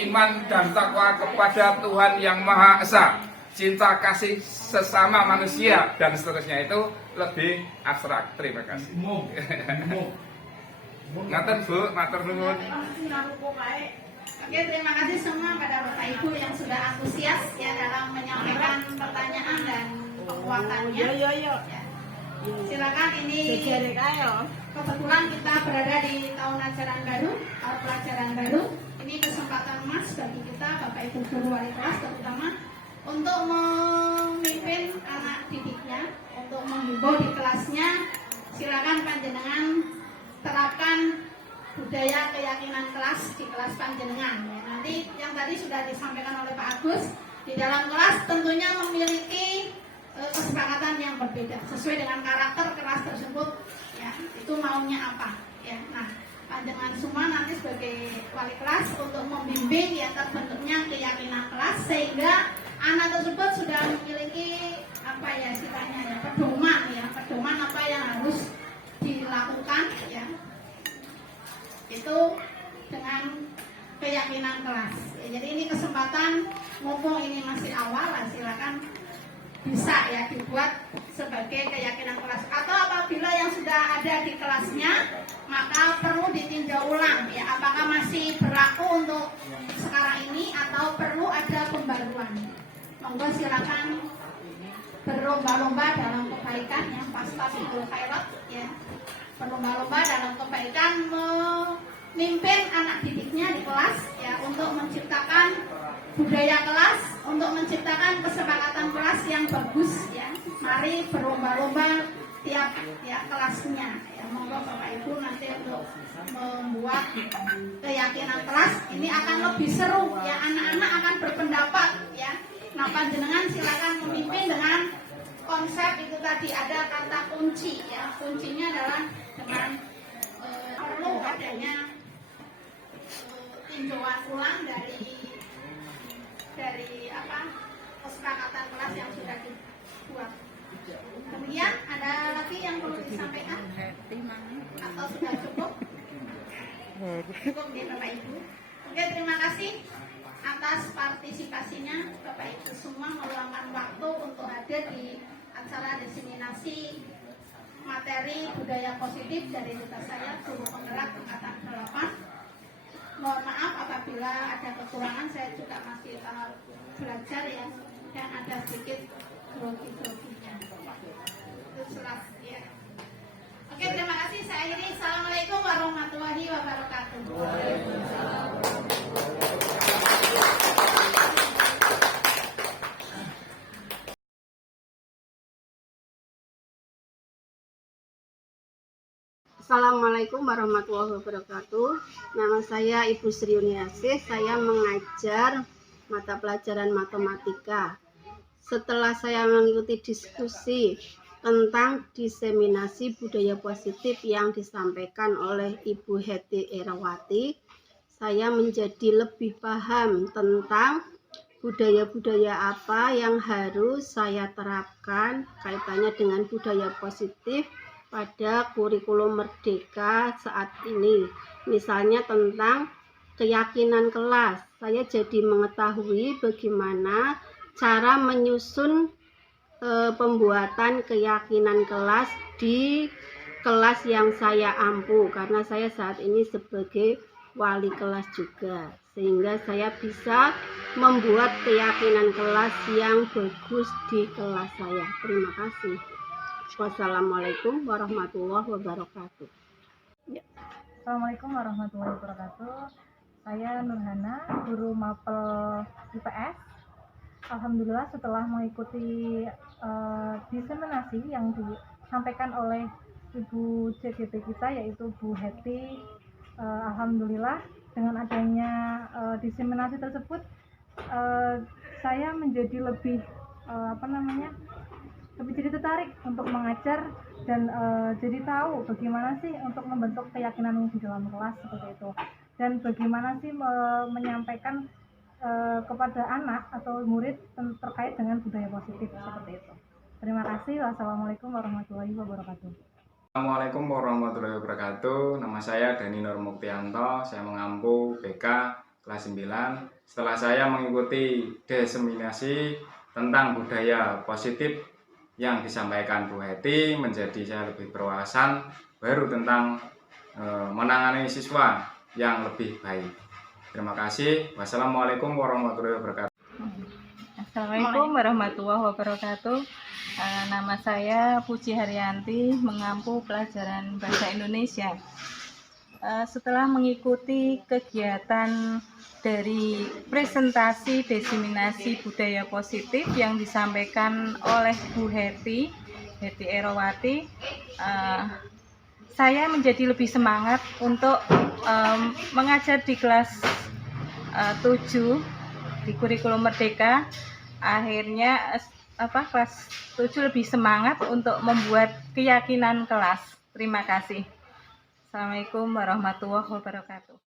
iman dan takwa kepada Tuhan yang Maha Esa, cinta kasih sesama manusia dan seterusnya, itu lebih abstrak. Terima kasih. Ngaten Bu, matur nuwun. Oke, terima kasih semua pada Bapak Ibu yang sudah antusias ya dalam menyampaikan pertanyaan dan penguatannya. Ya. Silakan, ini kebetulan kita berada di tahun ajaran baru, tahun pelajaran baru. Ini kesempatan emas bagi kita Bapak Ibu guru wali kelas terutama untuk memimpin anak didiknya, untuk menghimbau di kelasnya. Silakan panjenengan terapkan budaya keyakinan kelas di kelas panjenengan ya. Nanti yang tadi sudah disampaikan oleh Pak Agus, di dalam kelas tentunya memiliki kesepakatan yang berbeda sesuai dengan karakter kelas tersebut ya itu maunya apa ya. Nah, panjenengan semua nanti sebagai wali kelas untuk membimbing ya terbentuknya keyakinan kelas sehingga anak tersebut sudah memiliki apa ya istilahnya ya pedoman apa yang harus dilakukan ya itu dengan keyakinan kelas ya. Jadi ini kesempatan mumpung ini masih awal lah, silakan bisa ya dibuat sebagai keyakinan kelas, atau apabila yang sudah ada di kelasnya maka perlu ditinjau ulang ya apakah masih berlaku untuk sekarang ini atau perlu ada pembaruan. Monggo silakan berlomba-lomba dalam kebaikan ya, fastabiqul khairat ya, berlomba-lomba dalam kebaikan memimpin anak didiknya di kelas ya untuk menciptakan budaya kelas, untuk menciptakan kesepakatan kelas yang bagus ya. Mari berlomba-lomba tiap ya kelasnya ya. Monggo Bapak Ibu nanti untuk membuat keyakinan kelas ini akan lebih seru ya, anak-anak akan berpendapat ya. Nah, panjenengan silakan memimpin dengan konsep itu tadi, ada kata kunci ya. Kuncinya adalah dengan perlu adanya tinjauan ulang dari apa kesepakatan kelas yang sudah dibuat. Kemudian ada lagi yang perlu disampaikan atau sudah cukup? Cukup ya Bapak Ibu. Oke, terima kasih atas partisipasinya Bapak Ibu semua meluangkan waktu untuk hadir di acara diseminasi materi budaya positif dari duta saya Guru Penggerak Angkatan 8. Mohon maaf apabila ada kekurangan, saya juga masih belajar ya, dan ada sedikit grogi-groginya. Itu jelas ya. Oke, terima kasih. Saya akhiri. Assalamualaikum warahmatullahi wabarakatuh. Assalamualaikum warahmatullahi wabarakatuh. Nama saya Ibu Sri Yuniasih. Saya mengajar mata pelajaran matematika. Setelah saya mengikuti diskusi tentang diseminasi budaya positif yang disampaikan oleh Ibu Heti Erawati, saya menjadi lebih paham tentang budaya-budaya apa yang harus saya terapkan kaitannya dengan budaya positif pada kurikulum Merdeka saat ini. Misalnya tentang keyakinan kelas, saya jadi mengetahui bagaimana cara menyusun pembuatan keyakinan kelas di kelas yang saya ampu, karena saya saat ini sebagai wali kelas juga, sehingga saya bisa membuat keyakinan kelas yang bagus di kelas saya. Terima kasih. Wassalamualaikum warahmatullahi wabarakatuh. Assalamualaikum warahmatullahi wabarakatuh. Saya Nurhana, guru mapel IPS. Alhamdulillah setelah mengikuti diseminasi yang disampaikan oleh Ibu CGP kita, yaitu Bu Heti, alhamdulillah dengan adanya diseminasi tersebut saya menjadi lebih lebih jadi tertarik untuk mengajar dan jadi tahu bagaimana sih untuk membentuk keyakinan di dalam kelas seperti itu, dan bagaimana sih menyampaikan kepada anak atau murid terkait dengan budaya positif seperti itu. Terima kasih. Wassalamualaikum warahmatullahi wabarakatuh. Assalamualaikum warahmatullahi wabarakatuh. Nama saya Dani Nur Muktianto. Saya mengampu BK kelas 9. Setelah saya mengikuti diseminasi tentang budaya positif yang disampaikan Bu Heti, menjadi saya lebih berwawasan baru tentang menangani siswa yang lebih baik. Terima kasih. Wassalamualaikum warahmatullahi wabarakatuh. Assalamualaikum warahmatullahi wabarakatuh. Nama saya Puji Haryanti, mengampu pelajaran Bahasa Indonesia. Setelah mengikuti kegiatan dari presentasi diseminasi budaya positif yang disampaikan oleh Bu Heti Erawati, saya menjadi lebih semangat untuk mengajar di kelas 7 di kurikulum Merdeka. Akhirnya kelas 7 lebih semangat untuk membuat keyakinan kelas. Terima kasih. Assalamualaikum warahmatullahi wabarakatuh.